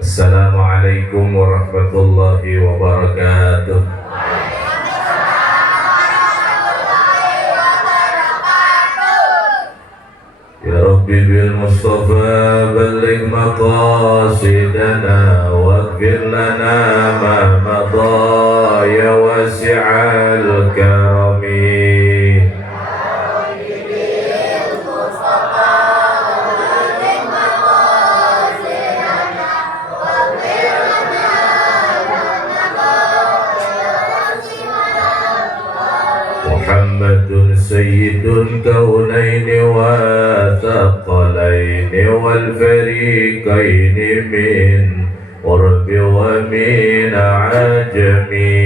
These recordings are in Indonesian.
Assalamualaikum warahmatullahi wabarakatuh. Ya Rabbi bil Mustafa balligh maqasidana waghfir lana ma madha ya wasi'al karami. Muhammadun sayyidul kaunaini wa thaqalaini wal fariqaini min qurbi wa min ajami.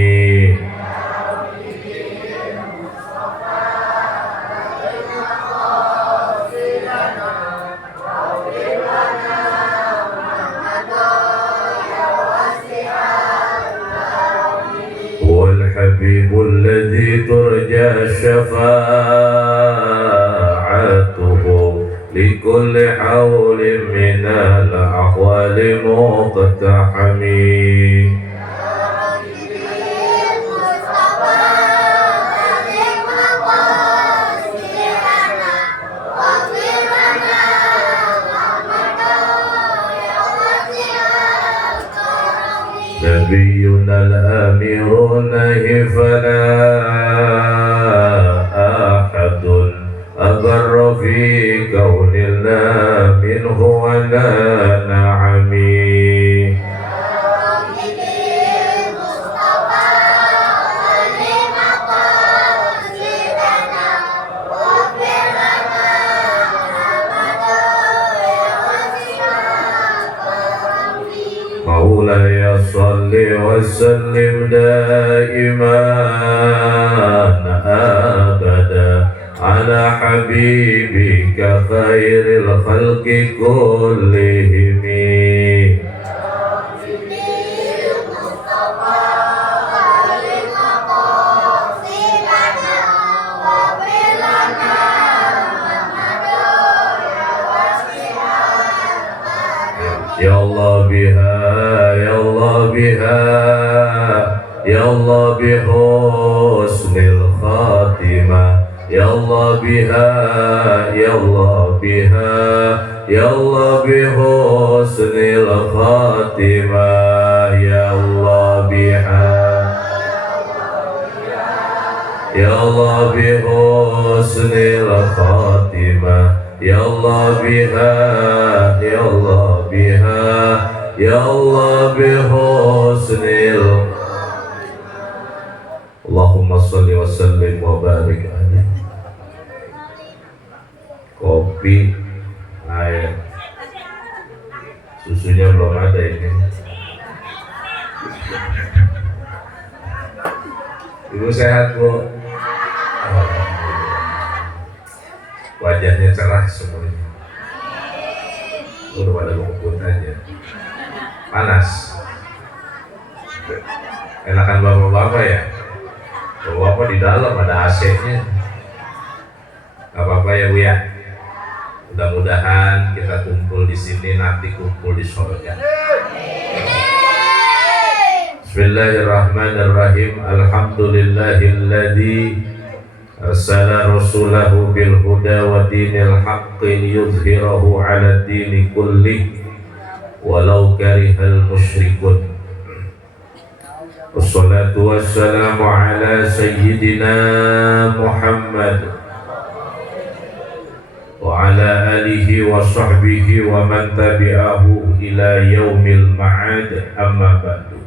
الحبيب الذي ترجى شفاعته لكل حول من الأحوال مقتحم. نبينا الأمير نهي فلا أحد أبر في كون الله منه ولا نعمي. مولاي صل وسلم دائما أبدا على حبيبك خير الخلق كلهم. Ya Allah biha, ya Allah biha, ya Allah bihusnil khatimah, ya Allah biha, ya Allah biha, ya Allah bihusnil khatimah, ya Allah biha, ya Allah bihusnil khatimah, ya Allah biha, ya Allah biha, ya Allah bihusnil. Allahumma salli wa sallim wa barik alaihi. Kopi, air, susunya belum ada ini. Ibu sehat, Bu? Wajahnya cerah semuanya. Udah pada ngumpul aja. Panas. Enakan bapak-bapak ya. Bapak-bapak di dalam ada AC-nya. Gak apa-apa ya Bu ya. Mudah-mudahan kita kumpul di sini nanti kumpul di surga. Bismillahirrahmanirrahim. Alhamdulillahilladzi arsala rasulahu bil huda wa dinil haqqi liyuzhirahu 'ala dini kulli walau karihal musyrikun. Wassalatu wassalamu ala sayyidina Muhammad wa ala alihi wa sahbihi wa man tabi'ahu ila yaumil ma'ad, amma ba'du.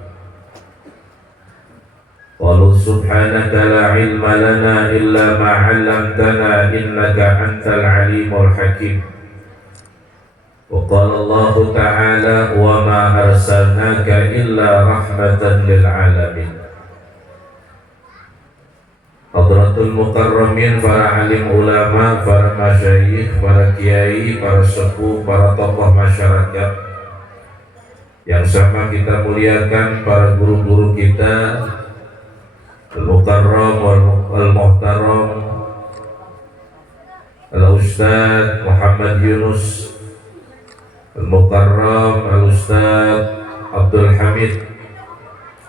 Qalu subhanaka la ilma lana illa ma 'allamtana innaka antal alimul hakim. Wa qala Allah ta'ala wa ma arsalnaka illa rahmatan lil alamin. Hadratul mukarramin, para alim ulama, para masyayikh, para kiai, para sepuh, para tokoh masyarakat yang sama kita muliakan, para guru-guru kita, Al-Mukarram Al-Muhtaram Al-Ustadz Muhammad Yunus Al-Mukarram Al-Ustadz Hamid,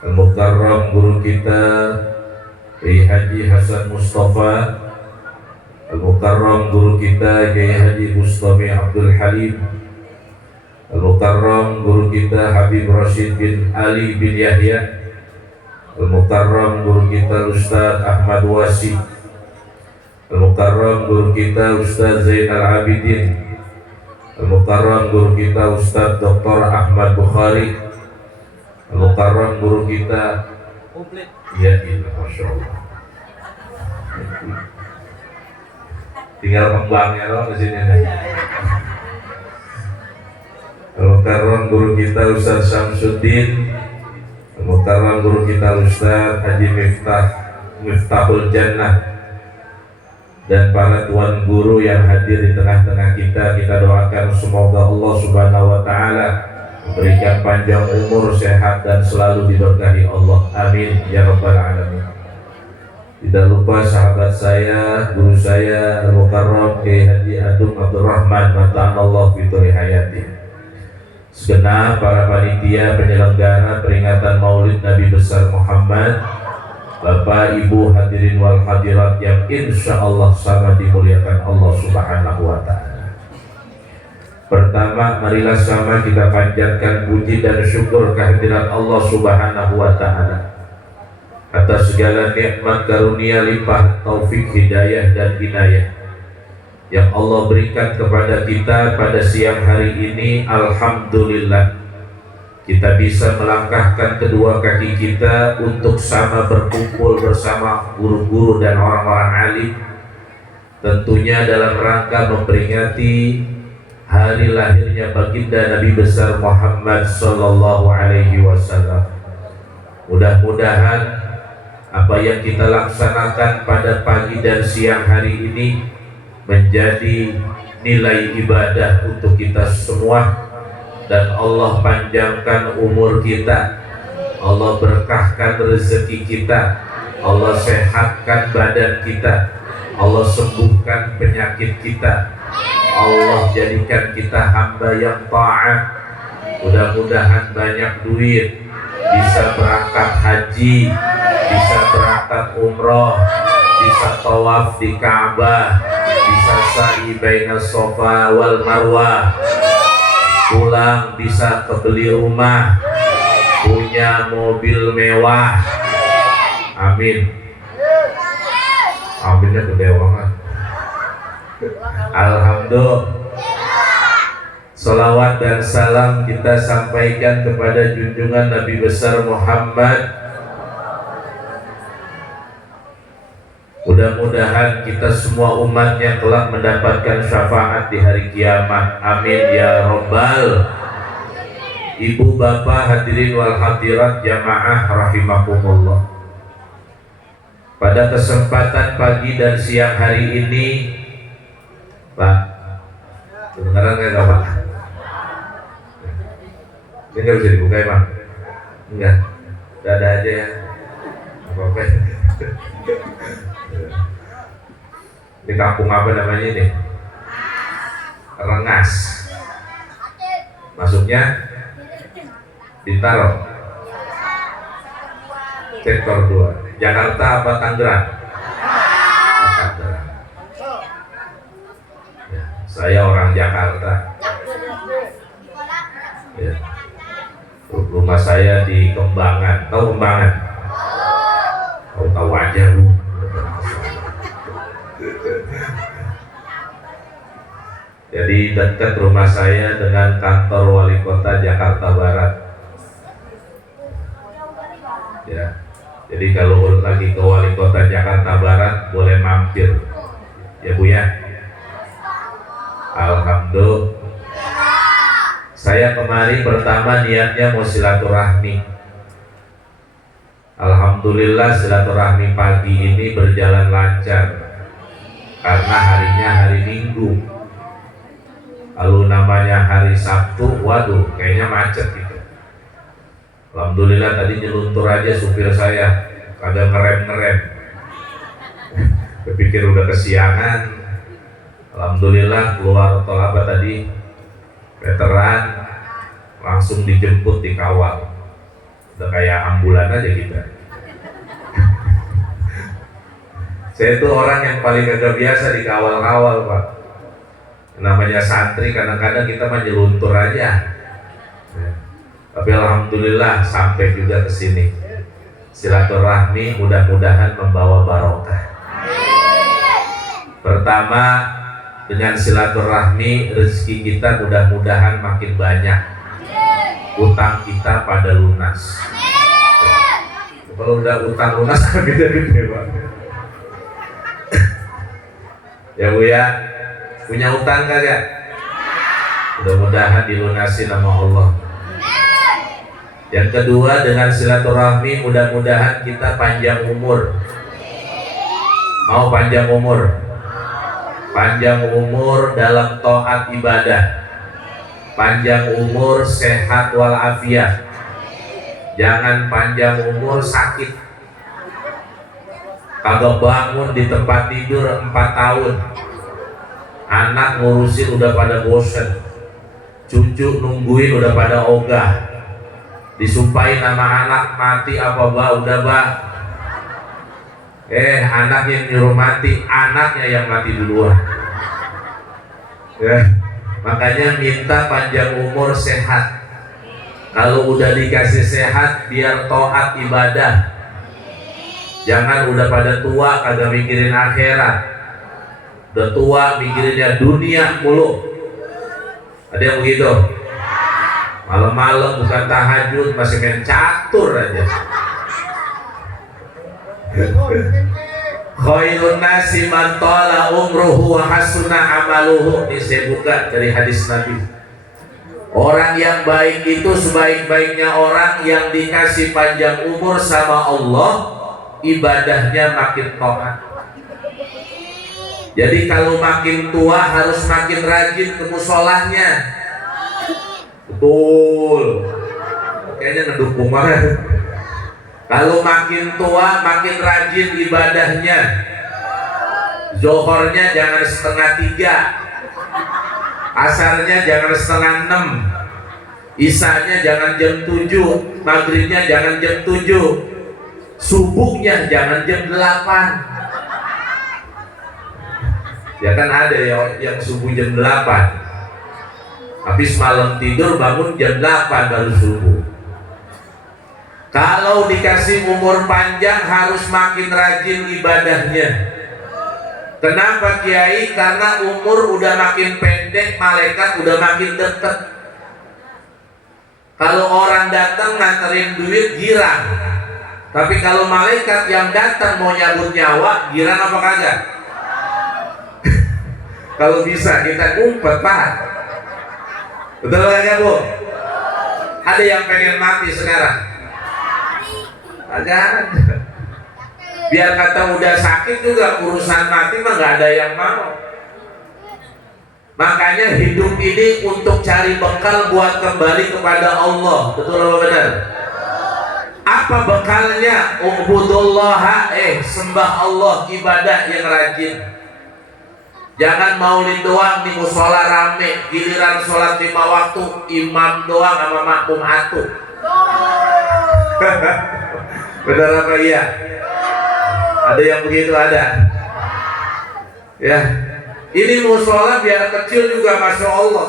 Al-Mukarram guru kita Kiai Haji Hasan Mustafa, Al-Mukarram guru kita Kiai Haji Mustami Abdul Halim, Al-Mukarram guru kita Habib Rashid bin Ali bin Yahya, Al-Mukarram guru kita Ustaz Ahmad Wasi, Al-Mukarram guru kita Ustaz Zainal Abidin, Al-Mukarram guru kita Ustaz Dr. Ahmad Bukhari, Al-Mukarram guru kita ya ini Masya Allah, tinggal kembangnya loh di sini nih. Al-Mukarram guru kita Ustaz Syamsuddin, Al-Mukarram guru kita Ustaz Haji Miftahul Jannah, dan para tuan guru yang hadir di tengah-tengah kita. Kita doakan semoga Allah Subhanahu wa Ta'ala memberikan panjang umur, sehat, dan selalu diberkahi Allah. Amin ya rabbal alamin. Tidak lupa sahabat saya, guru saya Al-Mukarram Kiai Haji Adung Abdurrahman Mata'anallah fitri hayati, segenap para panitia penyelenggara peringatan Maulid Nabi besar Muhammad, Bapak Ibu hadirin wal hadirat yang insya Allah sangat dimuliakan Allah Subhanahu wa Ta'ala. Pertama, marilah sama kita panjatkan puji dan syukur kehadirat Allah Subhanahu wa Ta'ala atas segala nikmat karunia limpah taufik hidayah dan inayah yang Allah berikan kepada kita pada siang hari ini. Alhamdulillah kita bisa melangkahkan kedua kaki kita untuk sama berkumpul bersama guru-guru dan orang-orang alim, tentunya dalam rangka memperingati hari lahirnya baginda Nabi besar Muhammad sallallahu alaihi wasallam. Mudah-mudahan apa yang kita laksanakan pada pagi dan siang hari ini menjadi nilai ibadah untuk kita semua, dan Allah panjangkan umur kita, Allah berkahkan rezeki kita, Allah sehatkan badan kita, Allah sembuhkan penyakit kita, Allah jadikan kita hamba yang taat. Mudah-mudahan banyak duit, bisa berangkat haji, bisa berangkat umroh, bisa tawaf di Ka'bah, bisa sa'i baina Safa wal Marwah, pulang bisa kebeli rumah, punya mobil mewah. Amin. Aminnya gede banget. Alhamdulillah. Salawat dan salam kita sampaikan kepada junjungan Nabi besar Muhammad. Mudah-mudahan kita semua umatnya kelak mendapatkan syafaat di hari kiamat. Amin ya robbal. Ibu bapak hadirin wal hadirat jamaah rahimakumullah. Pada kesempatan pagi dan siang hari ini, Pak, kedengaran nggak Pak? Ini nggak bisa dibuka ya Pak? Enggak, dada aja ya. Apa-apa. Di kampung apa namanya ini? Rengas. Masuknya Bintaro, sektor 2. Jakarta apa Tangerang? Tangerang. Ya, saya orang Jakarta. Ya. Rumah saya di Kembangan. Tahu Kembangan? Tahu aja lu. Jadi dekat rumah saya dengan kantor wali kota Jakarta Barat. Ya, jadi kalau lagi ke wali kota Jakarta Barat boleh mampir, ya Bu ya. Alhamdulillah. Saya kemarin pertama niatnya mau silaturahmi. Alhamdulillah silaturahmi pagi ini berjalan lancar karena harinya hari Minggu. Lalu namanya hari Sabtu, waduh kayaknya macet gitu. Alhamdulillah tadi nyeluntur aja supir saya, kagak ngerem-ngerem. Kepikir udah kesiangan. Alhamdulillah keluar tol apa tadi, veteran, langsung dijemput dikawal. Udah kayak ambulan aja kita. Saya tuh orang yang paling kagak biasa dikawal-kawal, Pak. Namanya santri, kadang-kadang kita mah nyeluntur aja. Ya. Tapi alhamdulillah sampai juga ke sini. Silaturahmi mudah-mudahan membawa barokah. Pertama, dengan silaturahmi rezeki kita mudah-mudahan makin banyak. Utang kita pada lunas. Kalau udah utang lunas gede-gede, Pak. Ya Bu ya, punya utang kagak? Mudah-mudahan dilunasi nama Allah. Yang kedua, dengan silaturahmi mudah-mudahan kita panjang umur. Mau panjang umur? Panjang umur dalam taat ibadah. Panjang umur sehat walafiat. Jangan panjang umur sakit. Kagak bangun di tempat tidur 4 tahun. Anak ngurusin udah pada bosen. Cucu nungguin udah pada ogah. Disumpahin nama anak mati apa udah anak yang nyuruh mati, anaknya yang mati duluan. Ya, makanya minta panjang umur sehat. Kalau udah dikasih sehat biar taat ibadah. Jangan udah pada tua kagak mikirin akhirat. Udah tua mikirinnya dunia mulu. Ada yang begitu? Malam-malam bukan tahajud masih main catur aja. Khairun nasi man tala umruhu wa hasuna amaluhu. Ini saya buka dari hadis Nabi. Orang yang baik itu sebaik-baiknya orang yang dikasih panjang umur sama Allah, ibadahnya makin taat. Jadi kalau makin tua harus makin rajin ke musolahnya. Betul. Kayaknya ngedukung banget. Kalau makin tua makin rajin ibadahnya. Zohornya jangan 2:30, asarnya jangan 5:30, isanya jangan jam 7, maghribnya jangan jam 7, subuhnya jangan jam 8. Ya kan ada yang subuh jam 8, habis malam tidur bangun jam 8 baru subuh. Kalau dikasih umur panjang harus makin rajin ibadahnya. Kenapa Kiai? Karena umur udah makin pendek, malaikat udah makin dekat. Kalau orang datang nganterin duit girang, tapi kalau malaikat yang datang mau nyabut nyawa, girang apa kagak? Kalau bisa kita ngumpet, Pak. Betul kagak, Bu? Ada yang pengen mati sekarang? Agak. Biar kata udah sakit juga urusan mati mah nggak ada yang mau. Makanya hidup ini untuk cari bekal buat kembali kepada Allah. Betul apa benar? Apa bekalnya? Ubudullaha, sembah Allah, ibadah yang rajin. Jangan maulid doang di musola rame, giliran sholat 5 waktu imam doang sama makmum atu. Benar apa iya? Ada yang begitu ada? Ya, ini musola biar kecil juga, masya Allah.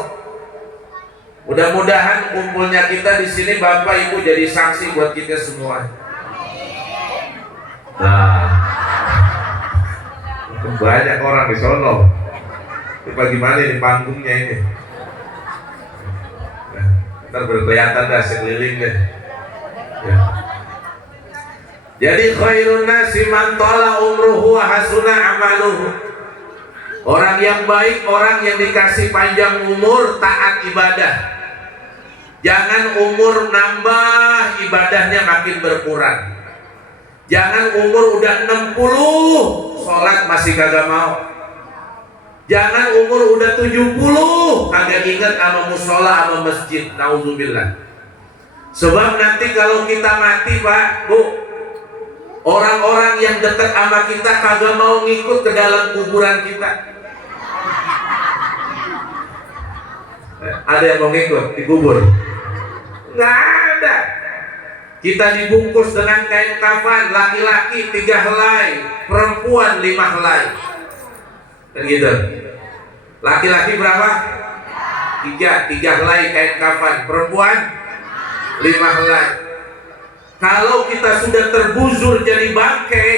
Mudah-mudahan kumpulnya kita di sini Bapak Ibu jadi saksi buat kita semua. Nah, banyak orang di sono. Itu bagaimana ini panggungnya ini? Ya, ntar berkelihatan dah sekeliling deh. Ya. Jadi khairun nasi man tala umruhu wa hasuna amaluhu. Orang yang baik, orang yang dikasih panjang umur, taat ibadah. Jangan umur nambah, ibadahnya makin berkurang. Jangan umur udah 60, sholat masih kagak mau. Jangan umur udah 70, kagak ingat sama musola sama masjid. Nauzubillah. Sebab nanti kalau kita mati, Pak, Bu, orang-orang yang dekat sama kita kagak mau ngikut ke dalam kuburan kita. Ada yang mau ngikut di kubur? Nggak ada. Kita dibungkus dengan kain kafan, laki-laki 3 helai, perempuan 5 helai. Kan gitu. Laki-laki berapa? 3 helai kain kafan, perempuan 5 helai. Kalau kita sudah terbujur jadi bangkai,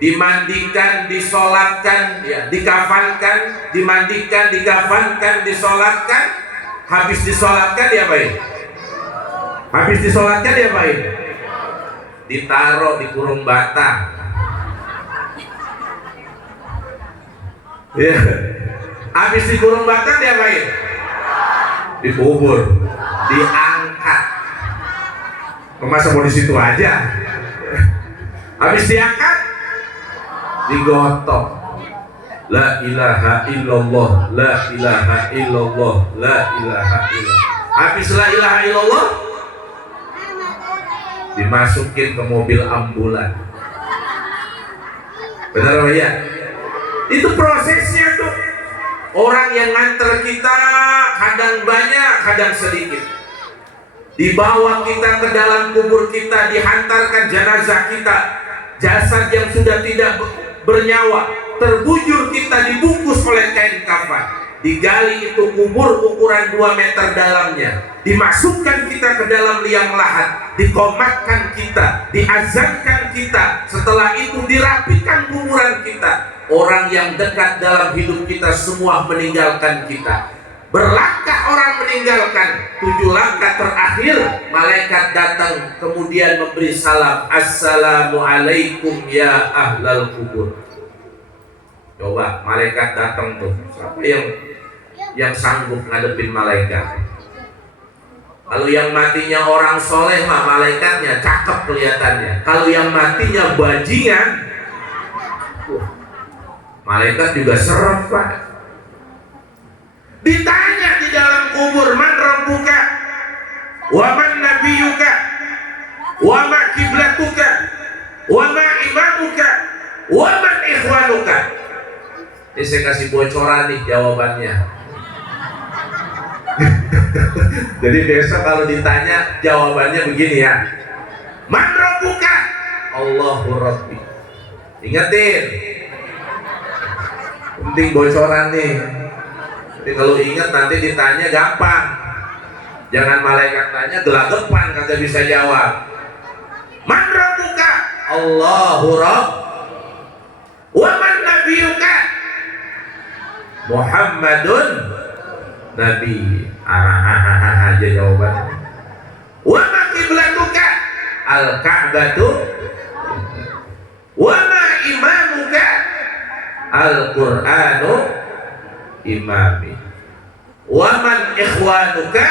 dimandikan, disolatkan, ya, dikafankan, dimandikan, dikafankan, disolatkan, habis disolatkan diapain? Habis disolatkan diapain? Ditaruh di kurung batang. Ya. Habis di kurung batang diapain? Dikubur, diangkat. Masa mau di situ aja? Habis diangkat, digotok. La ilaha illallah, la ilaha illallah, la ilaha illallah. Habis la ilaha illallah, dimasukin ke mobil ambulan. Benar ya? Itu prosesnya tuh. Orang yang nganter kita kadang banyak, kadang sedikit. Dibawa kita ke dalam kubur kita, dihantarkan jenazah kita, jasad yang sudah tidak bernyawa, terbujur kita dibungkus oleh kain kafan, digali itu kubur ukuran 2 meter dalamnya, dimasukkan kita ke dalam liang lahat, dikomatkan kita, diazankan kita, setelah itu dirapikan kuburan kita. Orang yang dekat dalam hidup kita semua meninggalkan kita. Berlangkah orang meninggalkan, 7 langkah terakhir malaikat datang kemudian memberi salam, assalamualaikum ya ahlal kubur. Coba malaikat datang tuh, siapa yang sanggup ngadepin malaikat? Kalau yang matinya orang soleh mah malaikatnya cakep kelihatannya. Kalau yang matinya bajingan, malaikat juga serem Pak. Ditanya di dalam kubur, man rabbuka wa man nabiyuka wa ma kiblatuka wa ma imamuka wa man ikhwanuka. Ini saya kasih bocoran nih jawabannya. Jadi besok kalau ditanya jawabannya begini ya. Man rabbuka? Allahu rabbi. Ingetin. Penting bocoran nih. Jadi kalau ingat nanti ditanya gampang. Jangan malaikat tanya gelagapan kagak bisa jawab. Man rabbuka? Allahu rabb. Wa man nabiyuka? Muhammadun nabi. Aja jawabannya. Wa ma kiblatuka? Al-Ka'batu. Wa ma imamuka? Al-Qur'anu imami. Wa man ikhwanuka?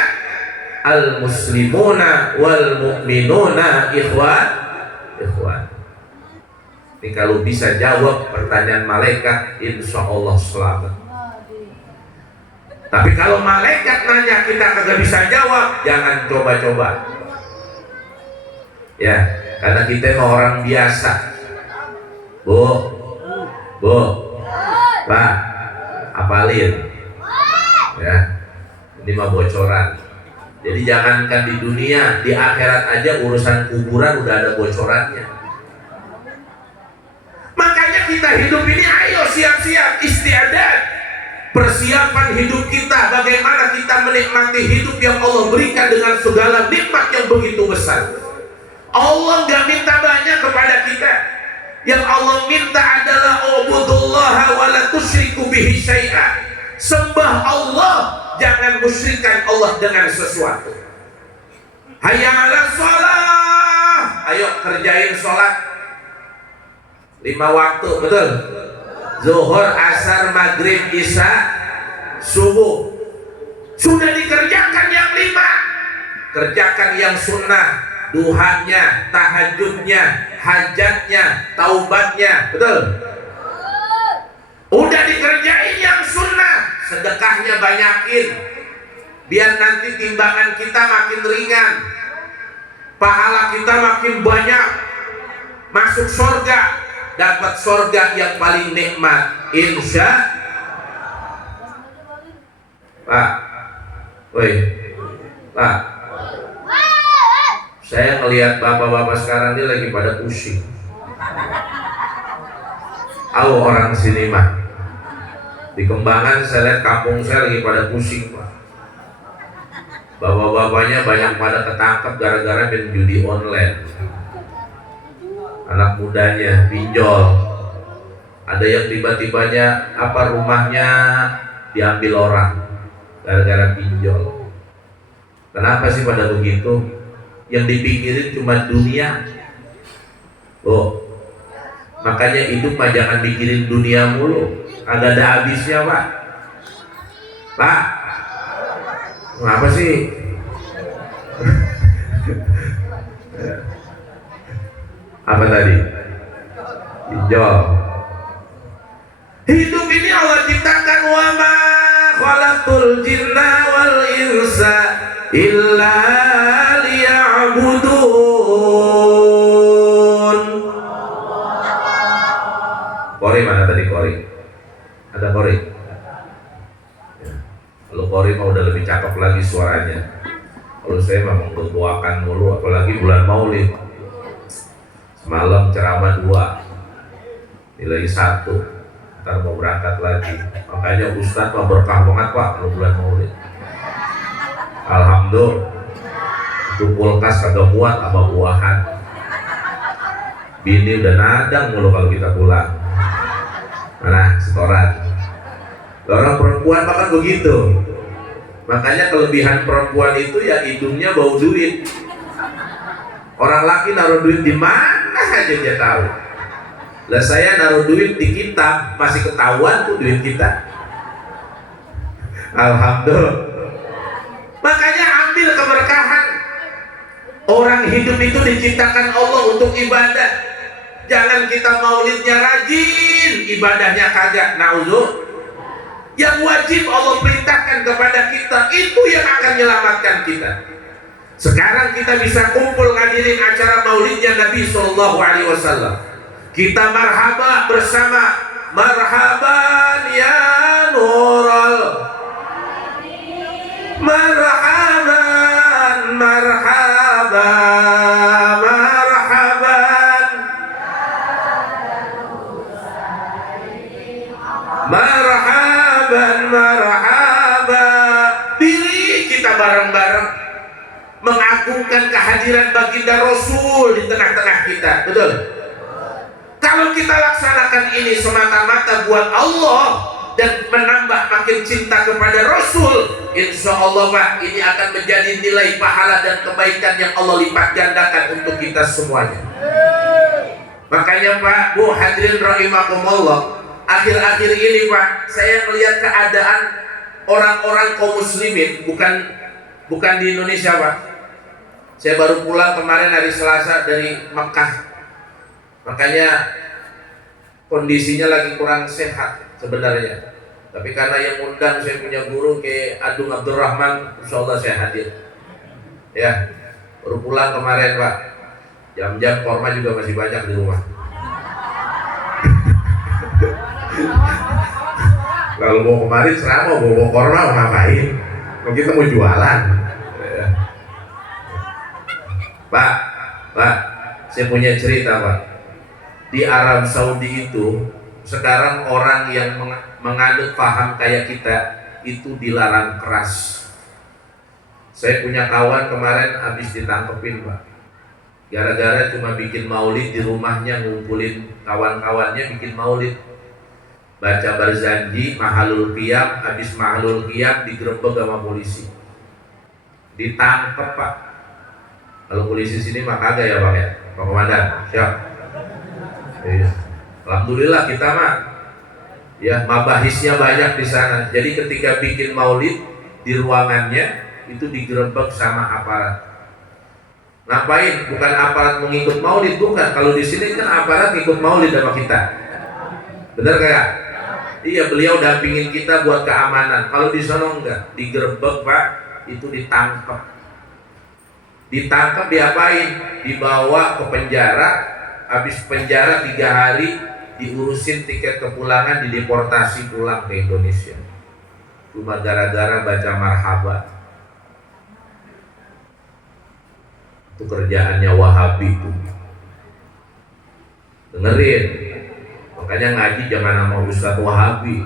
Al muslimuna wal mu'minuna ikhwan. Ini kalau bisa jawab pertanyaan malaikat, insya Allah selamat. Tapi kalau malaikat nanya kita kagak bisa jawab, jangan coba-coba. Ya, karena kita mah orang biasa. Bu, Pak, apalin. Ya, ini mah bocoran. Jadi jangankan di dunia, di akhirat aja urusan kuburan udah ada bocorannya. Makanya kita hidup ini ayo siap-siap istiadat. Persiapan hidup kita, bagaimana kita menikmati hidup yang Allah berikan dengan segala nikmat yang begitu besar. Allah gak minta banyak kepada kita. Yang Allah minta adalah ubudullaha wa la tusyriku bihi syai'a. Sembah Allah, jangan musyrikkan Allah dengan sesuatu. Hayya 'alas shalah. Ayo kerjain sholat 5 waktu, betul? Zuhur, asar, maghrib, isya, subuh. Sudah dikerjakan yang 5. Kerjakan yang sunnah, duhanya, tahajudnya, hajatnya, taubatnya, betul? Udah dikerjain yang sunnah, sedekahnya banyakin, biar nanti timbangan kita makin ringan, pahala kita makin banyak, masuk surga, dapat surga yang paling nikmat, insya. Pak, woi, Pak, Saya melihat bapak-bapak sekarang ini lagi pada pusing. Orang sini mah di Kembangan saya lihat kampung saya lagi pada pusing Pak. Bapak-bapaknya banyak pada ketangkep gara-gara main judi online. Anak mudanya pinjol. Ada yang tiba-tibanya rumahnya diambil orang gara-gara pinjol. Kenapa sih pada begitu? Yang dipikirin cuma dunia. Makanya hidup mah jangan mikirin dunia mulu. Agak ada habisnya Pak. Pak, ngapa sih? Apa tadi? Pinjol. Hidup ini Allah ciptakan, wa ma khalaqtul jinna wal insa illa liya'budun. Kori mana tadi Kori? Ada Kori? Ya. Kalau Kori mah udah lebih cakep lagi suaranya. Kalau saya memang berdoakan mulu, apalagi bulan Maulid. Semalam ceramah 2, nilai 1. Ntar mau berangkat lagi. Makanya Ustadz mah berkah banget Pak kalau bulan Maulid. Alhamdulillah. Itu kulkas kagak muat sama buahan. Bini udah nadang mulu kalau kita pulang. Mana setoran. Orang perempuan makan begitu. Makanya kelebihan perempuan itu ya hidungnya bau duit. Orang laki naruh duit di mana aja dia tahu. Lah saya naruh duit di kitab masih ketahuan tuh duit kita. Alhamdulillah. Makanya ambil keberkahan. Orang hidup itu diciptakan Allah untuk ibadah. Jangan kita maulidnya rajin, ibadahnya kagak. Nauzubillah. Yang wajib Allah perintahkan kepada kita itu yang akan menyelamatkan kita. Sekarang kita bisa kumpul ngadirin acara maulidnya Nabi Sallallahu Alaihi Wasallam. Kita marhaba bersama, marhaban ya Nurul, marhaban, marhaban, marhaban, marhaban, marhaban. Diri kita bareng-bareng mengagungkan kehadiran baginda Rasul di tengah-tengah kita, betul? Kalau kita laksanakan ini semata-mata buat Allah dan menambah makin cinta kepada Rasul, insya Allah Pak, ini akan menjadi nilai pahala dan kebaikan yang Allah lipat gandakan untuk kita semuanya. Makanya Pak, Bu, hadirin rahimakumullah, akhir-akhir ini Pak, saya melihat keadaan orang-orang kaum muslimin, bukan di Indonesia Pak. Saya baru pulang kemarin hari Selasa dari Mekah. Makanya kondisinya lagi kurang sehat sebenarnya. Tapi karena yang undang saya punya guru ke Adung Abdurrahman, insya Allah saya hadir. Ya, baru pulang kemarin Pak. Jam-jam korma juga masih banyak di rumah. Kalau mau kemarin ceramah bawa korma mau ngapain? Kalau kita mau jualan. Pak, saya punya cerita Pak. Di Arab Saudi itu sekarang orang yang menganut paham kayak kita itu dilarang keras. Saya punya kawan kemarin habis ditangkepin Pak, gara-gara cuma bikin maulid di rumahnya, ngumpulin kawan-kawannya bikin maulid, baca barzanji, mahalul qiyam, habis mahalul qiyam digerebek sama polisi, ditangkep Pak. Kalau polisi sini mah kagak ya Pak ya, Pak Komandan, siap. Iya. Alhamdulillah kita mah ya mabahisnya banyak di sana. Jadi ketika bikin maulid di ruangannya itu digerebek sama aparat. Ngapain? Bukan aparat mengikut maulid, bukan. Kalau di sini kan aparat ikut maulid sama kita. Benar kayak? Iya, beliau dampingin kita buat keamanan. Kalau di sana enggak, digerebek Pak, itu ditangkap. Ditangkap diapain? Dibawa ke penjara. Habis penjara 3 hari diurusin tiket kepulangan, dideportasi pulang ke Indonesia. Cuma gara-gara baca marhaba. Itu kerjaannya Wahabi itu. Dengerin, makanya ngaji jangan sama Ustadz Wahabi.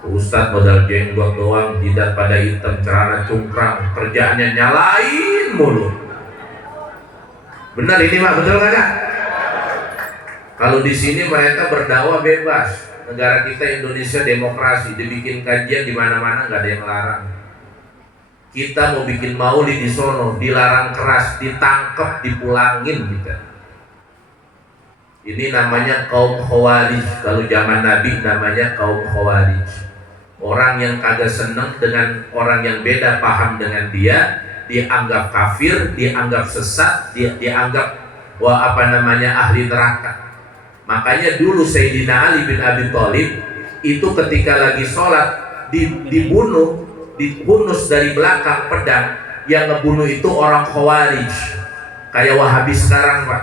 Ustadz modal jenggot doang, jidat pada hitam, celana cungkrang, kerjaannya nyalain mulu. Benar ini Pak, betul nggak? Kalau di sini mereka berdakwah bebas. Negara kita Indonesia demokrasi, dibikin kajian di mana-mana nggak ada yang larang. Kita mau bikin maulid di sono, dilarang keras, ditangkap, dipulangin kita. Ini namanya kaum Khawarij. Kalau zaman Nabi namanya kaum Khawarij. Orang yang kagak seneng dengan orang yang beda paham dengan dia, dianggap kafir, dianggap sesat, dianggap ahli neraka. Makanya dulu Sayyidina Ali bin Abi Thalib itu ketika lagi sholat dibunus dari belakang pedang. Yang ngebunuh itu orang Khawarij, kayak Wahabi sekarang Pak.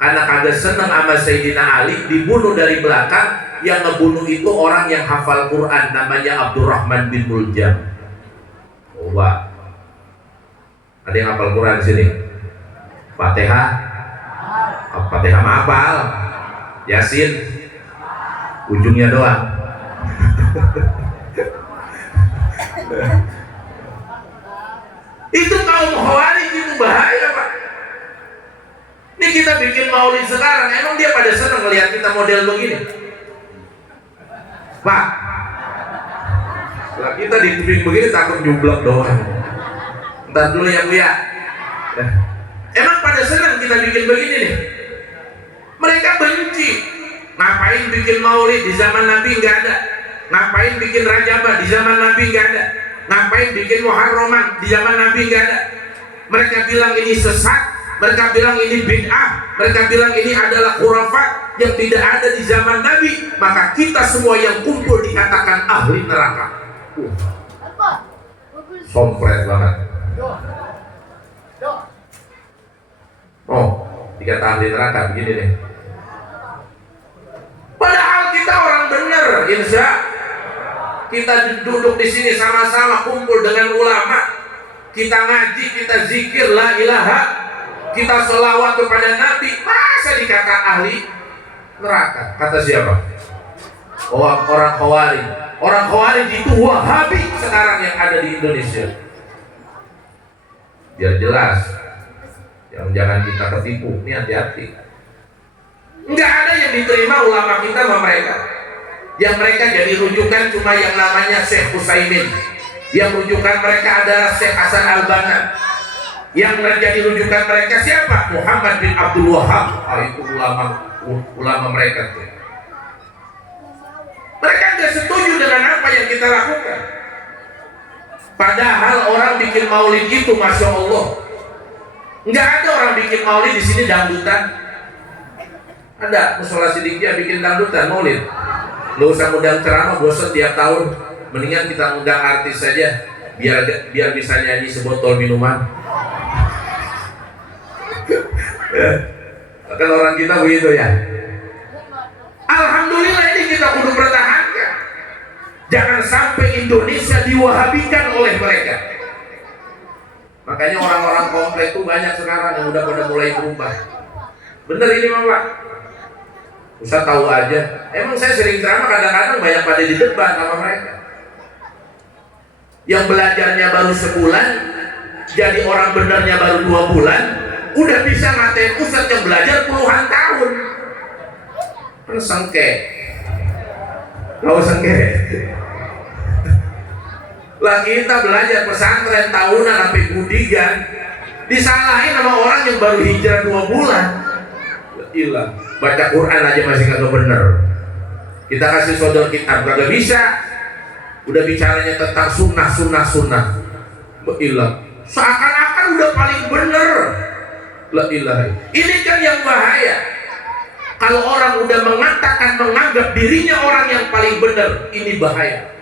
Karena kagak seneng sama Sayyidina Ali, dibunuh dari belakang. Yang ngebunuh itu orang yang hafal Quran, namanya Abdurrahman bin Muljam. Oh Pak, ada yang hafal Quran di sini? Fatihah? Fatihah mah hafal. Yasin? Ujungnya doang. Itu kaum Khawarij, itu bahaya Pak. Ini kita bikin maulid sekarang, emang dia pada senang melihat kita model begini? Pak, setelah kita dikubing begini takut jublok doang. Ntar dulu ya Bu ya. Emang pada senang kita bikin begini nih? Mereka benci. Ngapain bikin maulid di zaman Nabi nggak ada? Ngapain bikin rajabah di zaman Nabi nggak ada? Ngapain bikin muharraman di zaman Nabi nggak ada? Mereka bilang ini sesat, mereka bilang ini bid'ah, mereka bilang ini adalah khurafat yang tidak ada di zaman Nabi. Maka kita semua yang kumpul dikatakan ahli neraka. Sompret banget. Oh, dikata ahli neraka begini nih. Padahal kita orang benar, insya. Kita duduk di sini sama-sama kumpul dengan ulama. Kita ngaji, kita zikir la ilaha, kita sholawat kepada Nabi. Masa dikata ahli neraka? Kata siapa? Orang Khawarij. Orang Khawarij itu Wahabi sekarang yang ada di Indonesia. Biar jelas, yang jangan kita ketipu. Ini hati-hati. Enggak ada yang diterima ulama kita sama mereka. Yang mereka jadi rujukan cuma yang namanya Syekh Utsaimin. Yang rujukan mereka adalah Syekh Hasan Al-Banna. Yang menjadi rujukan mereka siapa? Muhammad bin Abdul Wahab. Itu ulama mereka tuh. Mereka nggak setuju dengan apa yang kita lakukan. Padahal orang bikin maulid itu, masya Allah, nggak ada orang bikin maulid di sini dangdutan. Ada musola Siddiqiyah bikin dangdutan maulid. Nggak usah ngundang ceramah, bosan tiap tahun. Mendingan kita ngundang artis saja, biar bisa nyanyi sebotol minuman. Kan orang kita begitu ya. Alhamdulillah ini kita kudu pertahankan. Jangan sampai Indonesia diwahabikan oleh mereka. Makanya orang-orang komplek itu banyak sekarang yang udah pada mulai berubah. Bener ini Pak? Usah tahu aja. Emang saya sering ceramah kadang-kadang banyak pada di debat sama mereka. Yang belajarnya baru sebulan, jadi orang benernya baru 2 bulan, udah bisa ngatain ustadz yang belajar puluhan tahun. Kan sengke. Tahu sengke? Lah kita belajar pesantren tahunan sampai gudigan, disalahin sama orang yang baru hijrah 2 bulan. Ilah, baca Quran aja masih kagak bener. Kita kasih sodor kitab kagak bisa. Udah bicaranya tentang sunnah. Ilah, seakan-akan udah paling bener. La ilaha. Ini kan yang bahaya. Kalau orang udah mengatakan, menganggap dirinya orang yang paling benar, ini bahaya.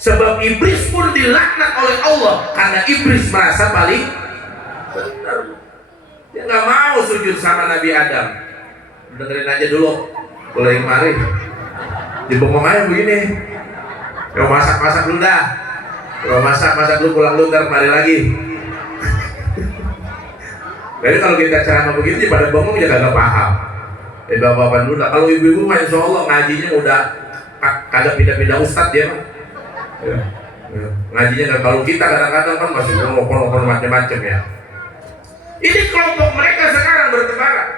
Sebab iblis pun dilaknat oleh Allah karena iblis merasa paling benar. Dia nggak mau sujud sama Nabi Adam. Dengerin aja dulu, boleh mari. Dibongong aja begini. Kalau masak dulu dah. Kalau masak dulu, pulang dulu, ntar mari lagi. Jadi kalau kita ceramah begitu pada bengong juga gak paham. Bapak-bapak dulu lah. Kalau ibu-ibu mah insya Allah ngajinya udah kagak pindah-pindah ustadz ya, ya. Ngajinya kan, kalau kita kadang-kadang kan masih ngomong macam-macam ya. Ini kelompok mereka sekarang bertebaran.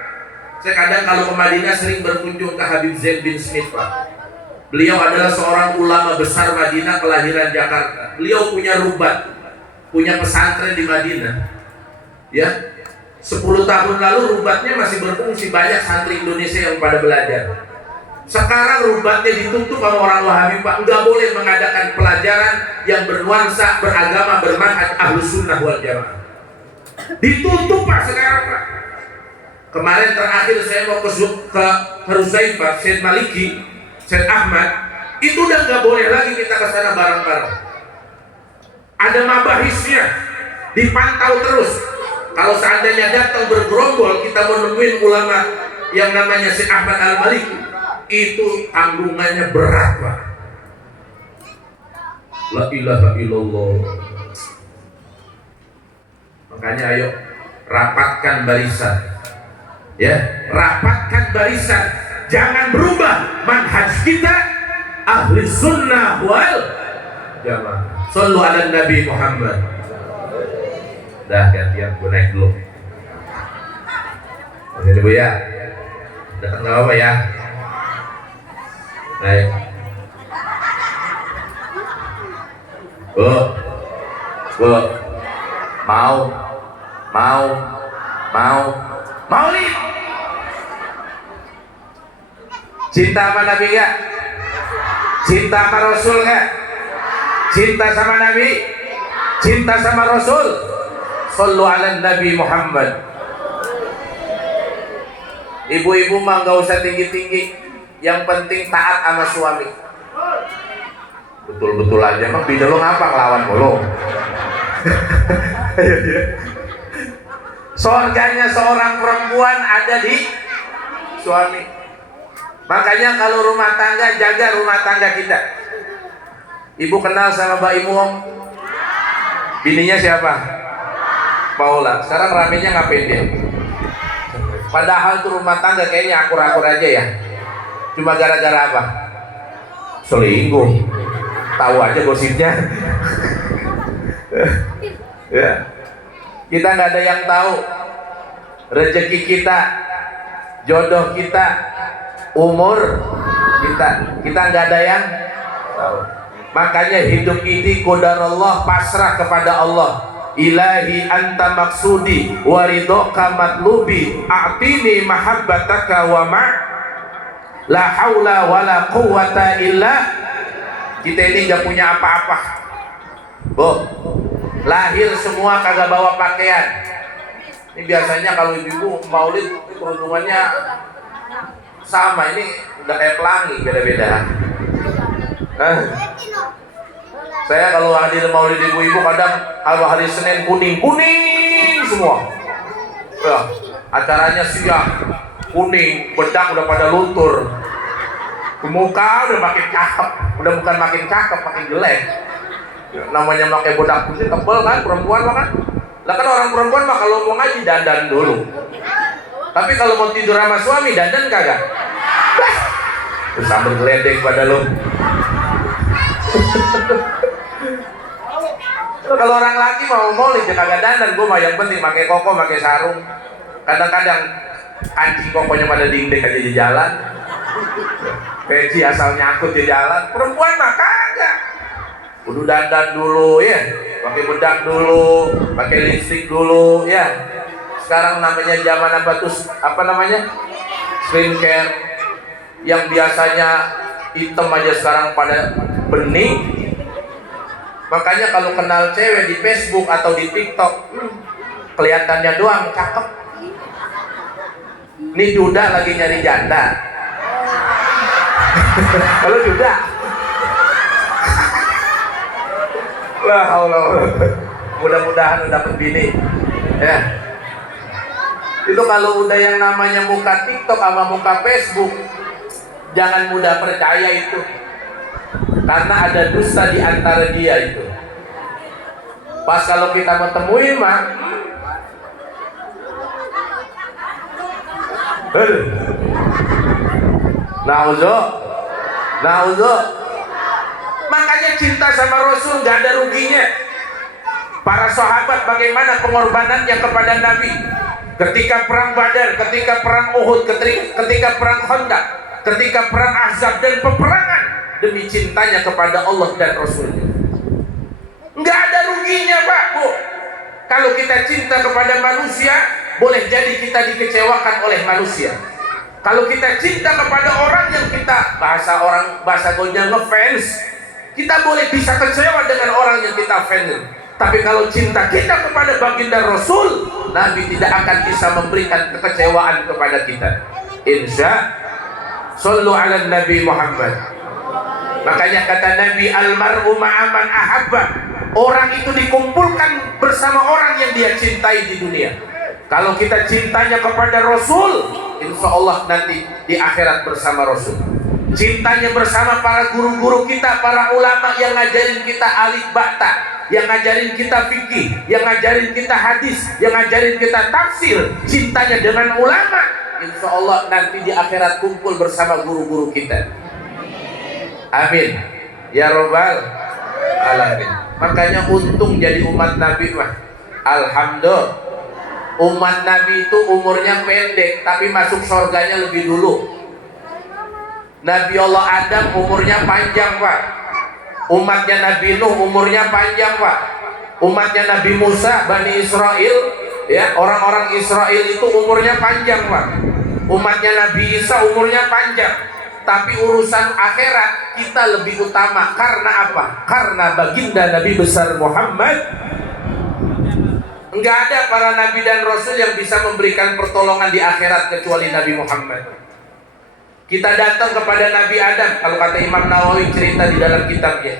Saya kadang kalau ke Madinah sering berkunjung ke Habib Zain bin Smith, Pak. Beliau adalah seorang ulama besar Madinah, kelahiran Jakarta. Beliau punya rubat, punya pesantren di Madinah. Ya, 10 tahun lalu rubatnya masih berfungsi, banyak santri Indonesia yang pada belajar. Sekarang rubatnya ditutup sama orang Wahabi, Pak. Nggak boleh mengadakan pelajaran yang bernuansa, beragama, bermanhaj Ahlus Sunnah wal Jamaah. Ditutup, Pak, sekarang, Pak. Kemarin terakhir saya mau ke Huzaifah, Syed Maliki, Syed Ahmad, itu udah nggak boleh lagi kita ke sana bareng-bareng. Ada mabahisnya, dipantau terus. Kalau seandainya datang bergerombol, kita mau nemuin ulama yang namanya Syed Ahmad Al-Maliki, itu tanggungannya berat, Pak. La ilaha illallah. Makanya ayo rapatkan barisan, ya, rapatkan barisan. Jangan berubah manhaj kita ahli sunnah wal jamaah. Sallu ala Nabi Muhammad. Dah gantian gue naik dulu. Oke Bu ya, datang nggak apa ya. Naik. Bu, mau nih. Cinta sama Nabi gak? Cinta sama Rasul gak? Cinta sama Nabi? Cinta sama Rasul? Sallu ala Nabi Muhammad. Ibu-ibu mah gak usah tinggi-tinggi, yang penting taat sama suami. Betul-betul aja, emang bini lo ngapa ngelawan mulu? Surganya seorang perempuan ada di suami. Makanya kalau rumah tangga, jaga rumah tangga kita. Ibu kenal sama Mbak Imuong? Bininya siapa? Paula. Sekarang ramenya ngapain dia? Padahal tuh rumah tangga kayaknya akur-akur aja ya. Cuma gara-gara apa? Selingkuh. Tahu aja gosipnya. Ya. Kita nggak ada yang tahu rezeki kita, jodoh kita, umur kita nggak ada yang tahu. Makanya hidup ini qadarullah, pasrah kepada Allah. Ilahi anta maksudi waridoka matlubi a'tini mahabbataka wa ma la haula wala quwata illa. Kita ini nggak punya apa-apa, Bu. Lahir semua kagak bawa pakaian. Ini biasanya kalau ibu maulid kerudungannya sama, ini udah kayak pelangi, beda-beda. Saya kalau hadir maulid ibu-ibu kadang kalau hari Senin kuning semua. Ya, acaranya siang kuning, bedak udah pada luntur, muka udah makin cakep, udah bukan makin cakep, makin jelek. Namanya pakai bedak putih tebel kan, perempuan mah kan. Lah kan orang perempuan mah kalau mau ngaji dandan dulu. Tapi kalau mau tidur sama suami dandan kagak. Sambil geledek pada lo. Kalau orang laki mau maulid dia kagak dandan, gue mah yang penting pakai koko, pakai sarung. Kadang-kadang kancing kokonya pada diindek aja di jalan. Peci asal nyangkut di jalan. Perempuan mah kagak. Kudu dandan dulu ya, pakai bedak dulu, pakai lipstick dulu ya. Sekarang namanya zaman apa tuh? Apa namanya? Skincare. Yang biasanya hitam aja sekarang pada bening. Makanya kalau kenal cewek di Facebook atau di TikTok, kelihatannya doang cakep. Nih duda lagi nyari janda. Kalau duda, lah Allah, mudah-mudahan udah dapet bini. Ya. Itu kalau udah yang namanya muka TikTok sama muka Facebook, jangan mudah percaya itu. Karena ada dusta di antara dia itu. Pas kalau kita mau temuin mah, Nauzuh. Makanya cinta sama Rasul gak ada ruginya. Para sahabat bagaimana pengorbanannya kepada Nabi ketika perang Badar, ketika perang Uhud, ketika perang Khandaq, ketika perang Ahzab, dan peperangan demi cintanya kepada Allah dan Rasulnya. Nggak ada ruginya Pak Bu. Kalau kita cinta kepada manusia, boleh jadi kita dikecewakan oleh manusia. Kalau kita cinta kepada orang yang kita bahasa golnya ngefans, kita boleh bisa kecewa dengan orang yang kita fans. Tapi kalau cinta kita kepada baginda Rasul, Nabi tidak akan bisa memberikan kekecewaan kepada kita. Insya Sallu ala Nabi Muhammad. Makanya kata Nabi, almar'u ma'aman ahabba. Orang itu dikumpulkan bersama orang yang dia cintai di dunia. Kalau kita cintanya kepada Rasul, insya Allah nanti di akhirat bersama Rasul. Cintanya bersama para guru-guru kita, para ulama yang ngajarin kita alif ba'ta, yang ngajarin kita fikih, yang ngajarin kita hadis, yang ngajarin kita tafsir. Cintanya dengan ulama, insya Allah nanti di akhirat kumpul bersama guru-guru kita. Amin ya robbal alamin. Makanya untung jadi umat Nabi mah. Alhamdulillah. Umat Nabi itu umurnya pendek, tapi masuk surganya lebih dulu. Nabi Allah Adam umurnya panjang Pak. Umatnya Nabi Nuh umurnya panjang Pak. Umatnya Nabi Musa, Bani Israel, ya, orang-orang Israel itu umurnya panjang Pak. Umatnya Nabi Isa umurnya panjang. Tapi urusan akhirat kita lebih utama. Karena apa? Karena baginda Nabi besar Muhammad. Enggak ada para nabi dan rasul yang bisa memberikan pertolongan di akhirat kecuali Nabi Muhammad. Kita datang kepada Nabi Adam, kalau kata Imam Nawawi cerita di dalam kitabnya,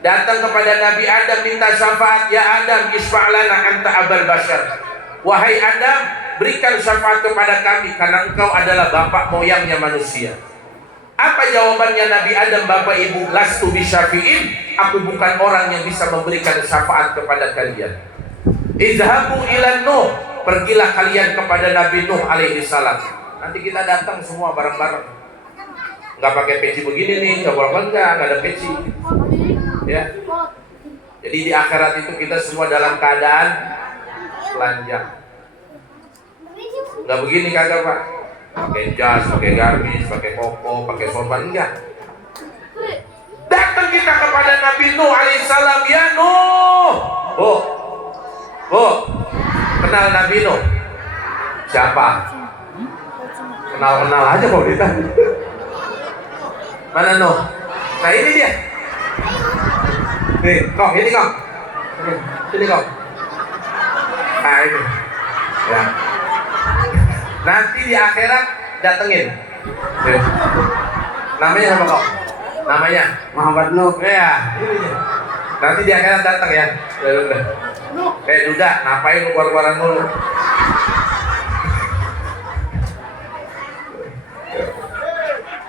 datang kepada Nabi Adam minta syafaat, ya Adam isfa'lana anta abal bashar. Wahai Adam, berikan syafaat kepada kami karena engkau adalah bapak moyangnya manusia. Apa jawabannya Nabi Adam, Bapak Ibu? Lastu bisyafi'in, aku bukan orang yang bisa memberikan syafaat kepada kalian. Izhabu ila Nuh, pergilah kalian kepada Nabi Nuh alaihi salam. Nanti kita datang semua bareng-bareng. Nggak pakai peci begini nih, nggak ada peci. Ya. Jadi di akhirat itu kita semua dalam keadaan telanjang. Nggak begini kagak Pak. Pakai jas, pakai gamis, pakai koko, pakai sorban, enggak. Datang kita kepada Nabi Nuh alaihissalam, ya Nuh. Bu, kenal Nabi Nuh? Siapa? Kenal aja kok kita. Mana Nuh? Nah ini dia. Nih, kok ini kok. Sini kok. Nah ini. Ya. Nanti di akhirat datengin. Namanya apa kok? Namanya Muhammad Nuh. Ya. Nanti di akhirat datang ya. Udah. Duda, ngapain lu keluar-keluaran mulu?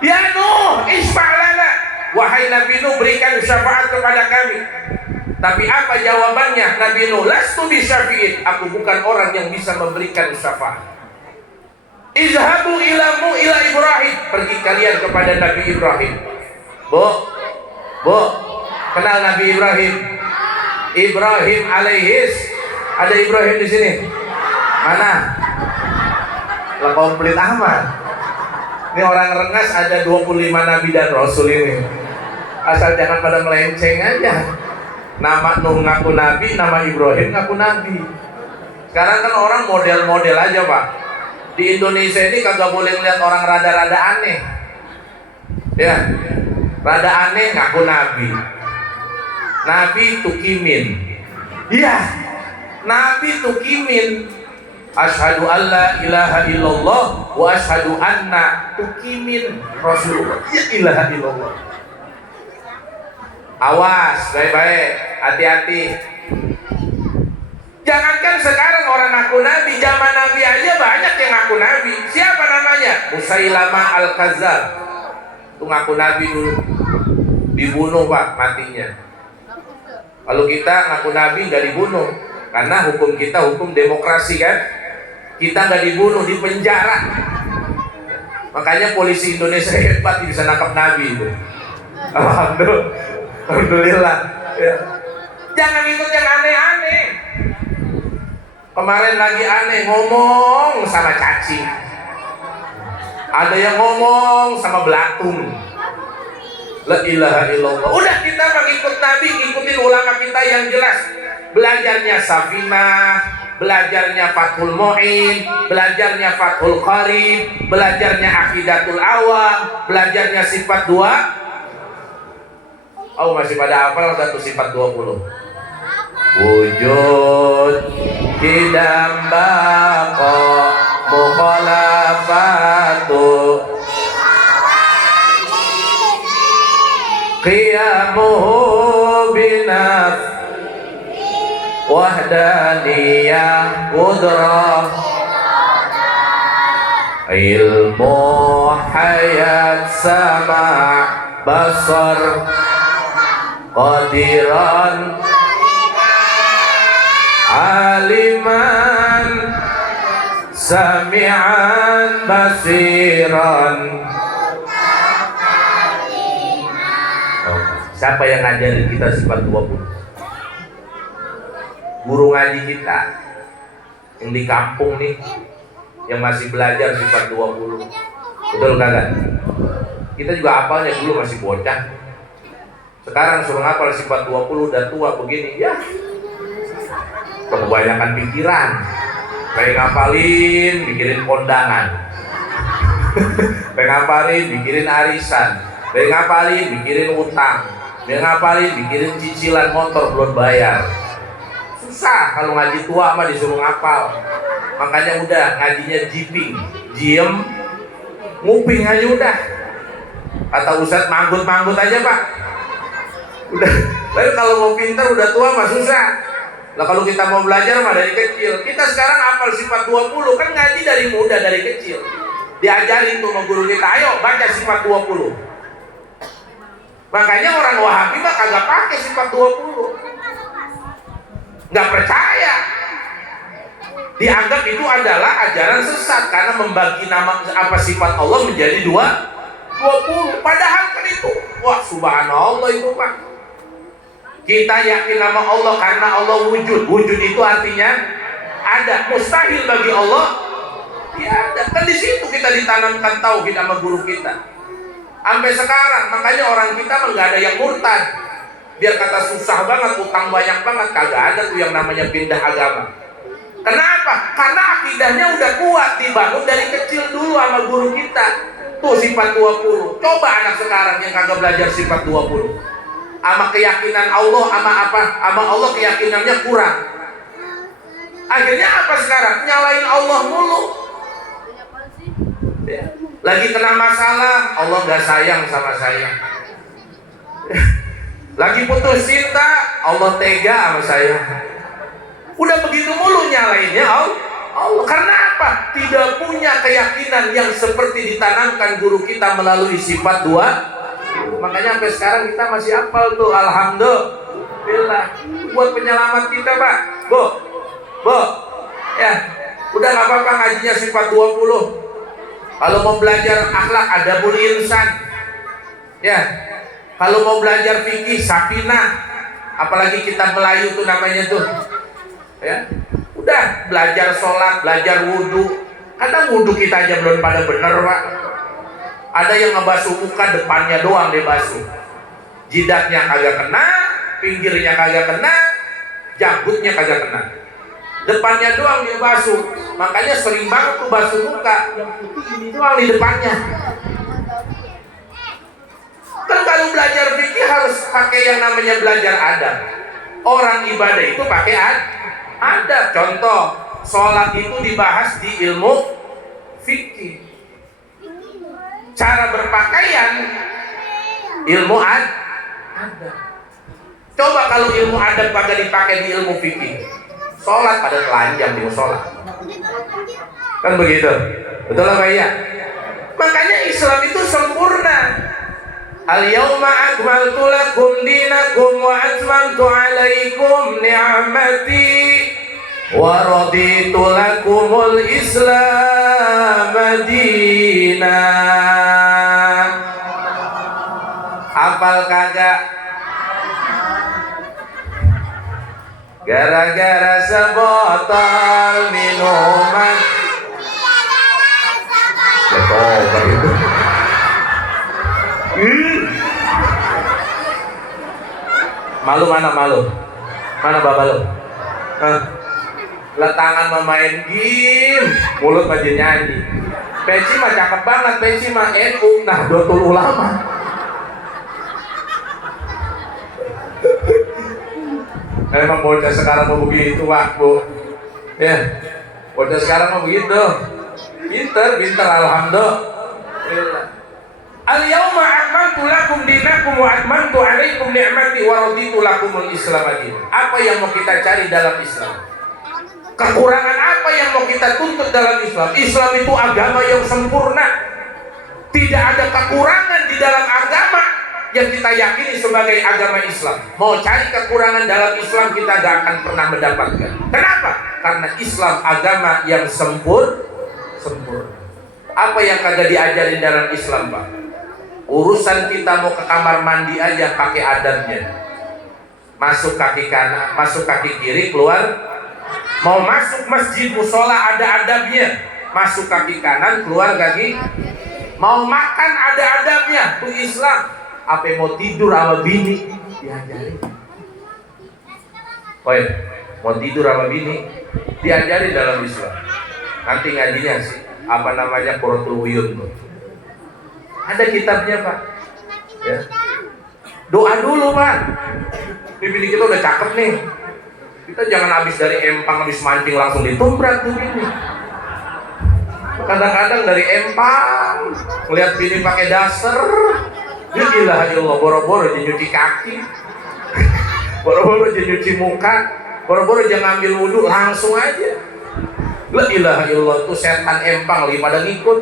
Ya Nuh, isfa'lana. Wahai Nabi Nuh, berikan syafaat kepada kami. Tapi apa jawabannya Nabi Nuh? Lastu bisyafi'in, aku bukan orang yang bisa memberikan syafaat. Izhabu ila Ibrahim, pergi kalian kepada Nabi Ibrahim. Bu, kenal Nabi Ibrahim? Ibrahim alaihis. Ada Ibrahim di sini? Mana? Lah komplit amat. Ini orang rengas ada 25 Nabi dan Rasul ini. Asal jangan pada melenceng aja. Nama Nuh ngaku Nabi, nama Ibrahim ngaku Nabi. Sekarang kan orang model-model aja Pak. Di Indonesia ini kagak boleh ngeliat orang rada-rada aneh. Ya, rada aneh ngaku Nabi. Nabi tukimin. Iya, Nabi tukimin. Asyhadu alla ilaha illallah wa asyhadu anna tukimin Rasulullah. Ya ilaha illallah. Awas, baik-baik, hati-hati. Jangankan sekarang orang ngaku Nabi, zaman Nabi aja banyak yang ngaku Nabi. Siapa namanya? Musailamah Al-Kadzdzab. Itu ngaku Nabi dulu. Dibunuh Pak, matinya. Kalau kita ngaku Nabi nggak dibunuh, karena hukum kita hukum demokrasi kan. Kita nggak dibunuh, di penjara. Makanya polisi Indonesia hebat bisa nangkap Nabi itu. Alhamdulillah. Ya. Jangan ikut yang aneh-aneh. Kemarin lagi aneh ngomong sama cacing. Ada yang ngomong sama belatung. La ilaha illallah. Udah kita mengikut Nabi, ngikutin ulama kita yang jelas. Belajarnya Safinah, belajarnya Fathul Mu'in, belajarnya Fathul Qarib, belajarnya Aqidatul Awam, belajarnya sifat 2. Oh, masih pada hafal satu sifat 20. Wujud kidam baqa mukhalafatu qiyamuhu binaf wahdaniyah qudrah ilmu hayat sama basar qadiran aliman sami'an basiran. Siapa yang ngajarin kita sifat 20? Guru ngaji kita yang di kampung nih, yang masih belajar sifat 20. Betul kagak? Kita juga hafalnya dulu masih bocah. Sekarang suruh hafal sifat 20 udah tua begini, ya kebanyakan pikiran. Pengen ngapalin, mikirin kondangan. Pengen ngapalin, mikirin arisan. Pengen ngapalin, mikirin utang. Pengen ngapalin, mikirin cicilan motor belum bayar. Susah kalau ngaji tua mah disuruh ngapal. Makanya udah ngajinya jiping, diem, nguping aja udah. Kata Ustadz, manggut-manggut aja Pak. Udah, tapi kalau mau pintar udah tua mah susah. Nah kalau kita mau belajar mah dari kecil. Kita sekarang hafal sifat 20, kan ngaji dari muda, dari kecil. Diajarin tuh sama guru kita, ayo baca sifat 20. Makanya orang Wahabi mah kagak pakai sifat 20. Nggak percaya. Dianggap itu adalah ajaran sesat karena membagi nama apa sifat Allah menjadi 20. Padahal kan itu, wah subhanallah itu Pak. Kita yakin nama Allah karena Allah wujud. Wujud itu artinya ada. Mustahil bagi Allah tiada. Kan di situ kita ditanamkan tauhid sama guru kita. Sampai sekarang, makanya orang kita nggak ada yang murtad. Biar kata susah banget, utang banyak banget, kagak ada tuh yang namanya pindah agama. Kenapa? Karena akidahnya udah kuat, dibangun dari kecil dulu sama guru kita. Tuh sifat 20. Coba anak sekarang yang kagak belajar sifat 20. Sama keyakinan Allah, sama Allah keyakinannya kurang. Akhirnya apa sekarang? Nyalain Allah mulu. Ya. Lagi kena masalah, Allah gak sayang sama saya. Lagi putus cinta, Allah tega sama saya. Udah begitu mulu nyalainnya Allah. Karena apa? Tidak punya keyakinan yang seperti ditanamkan guru kita melalui sifat 2. Makanya sampai sekarang kita masih hafal tuh, alhamdulillah. Buat penyelamat kita Pak. Bu, ya udah gak apa-apa ngajinya sifat 20. Kalau mau belajar akhlak adabul insan, ya kalau mau belajar fikih Safinah, apalagi kitab Melayu tuh namanya tuh, ya udah belajar sholat, belajar wudhu. Kadang wudhu kita aja belum pada bener Pak. Ada yang ngebasuh muka depannya doang dia basuh, jidatnya kagak kena, pinggirnya kagak kena, janggutnya kagak kena, depannya doang dia basuh. Makanya sering banget tuh basuh muka yang putih ini doang di depannya. Kan kalau belajar fikih harus pakai yang namanya belajar adab. Orang ibadah itu pakai adab. Contoh, sholat itu dibahas di ilmu fikih. Cara berpakaian ilmu adab. Coba kalau ilmu adab kagak dipakai di ilmu fikih, sholat pada telanjang di sholat. Kan begitu, betul apa iya? Makanya Islam itu sempurna. Al-yawma akmaltu lakum dinakum wa atmamtu alaikum ni'mati wa raditu lakumul Islam madinah. Hafal kagak? Gara-gara sebotol minuman. Malu mana malu? Mana bapak lo? Lah tangan memain game, mulut aja nyanyi. Peci mah cakep banget, peci mah NU, Nahdlatul Ulama. Emang bocah sekarang mau begitu, Pak, Bu. Ya, bocah sekarang mau begitu. Pinter, alhamdulillah. Al-yawma akmaltu lakum dinakum wa atmamtu alaikum ni'mati wa raditu lakumul Islam madinah. Apa yang mau kita cari dalam Islam? Kekurangan apa yang mau kita tuntut dalam Islam? Islam itu agama yang sempurna. Tidak ada kekurangan di dalam agama yang kita yakini sebagai agama Islam. Mau cari kekurangan dalam Islam, kita gak akan pernah mendapatkan. Kenapa? Karena Islam agama yang sempurna. Apa yang kagak diajarin dalam Islam, Pak? Urusan kita mau ke kamar mandi aja pakai adabnya. Masuk kaki kanan, masuk kaki kiri, keluar. Mau masuk masjid musola ada adabnya. Masuk kaki kanan, keluar kaki. Mau makan ada adabnya. Itu Islam. Apa mau tidur sama bini diajarin. Woi, mau tidur sama bini diajarin dalam Islam. Nanti ngajinya sih apa namanya Qurratul Uyun tuh. Ada kitabnya, Pak. Ya. Doa dulu, Pak. Bini kita udah cakep nih. Kita jangan habis dari empang, habis mancing langsung ditumbrak tuh bini. Kadang-kadang dari empang melihat bini pakai daster, ya ilaha illallah, boro-boro jadi nyuci kaki, boro-boro jadi nyuci muka, boro-boro jangan ambil wudhu, langsung aja. La ilaha illallah, tuh setan empang lagi pada ngikut.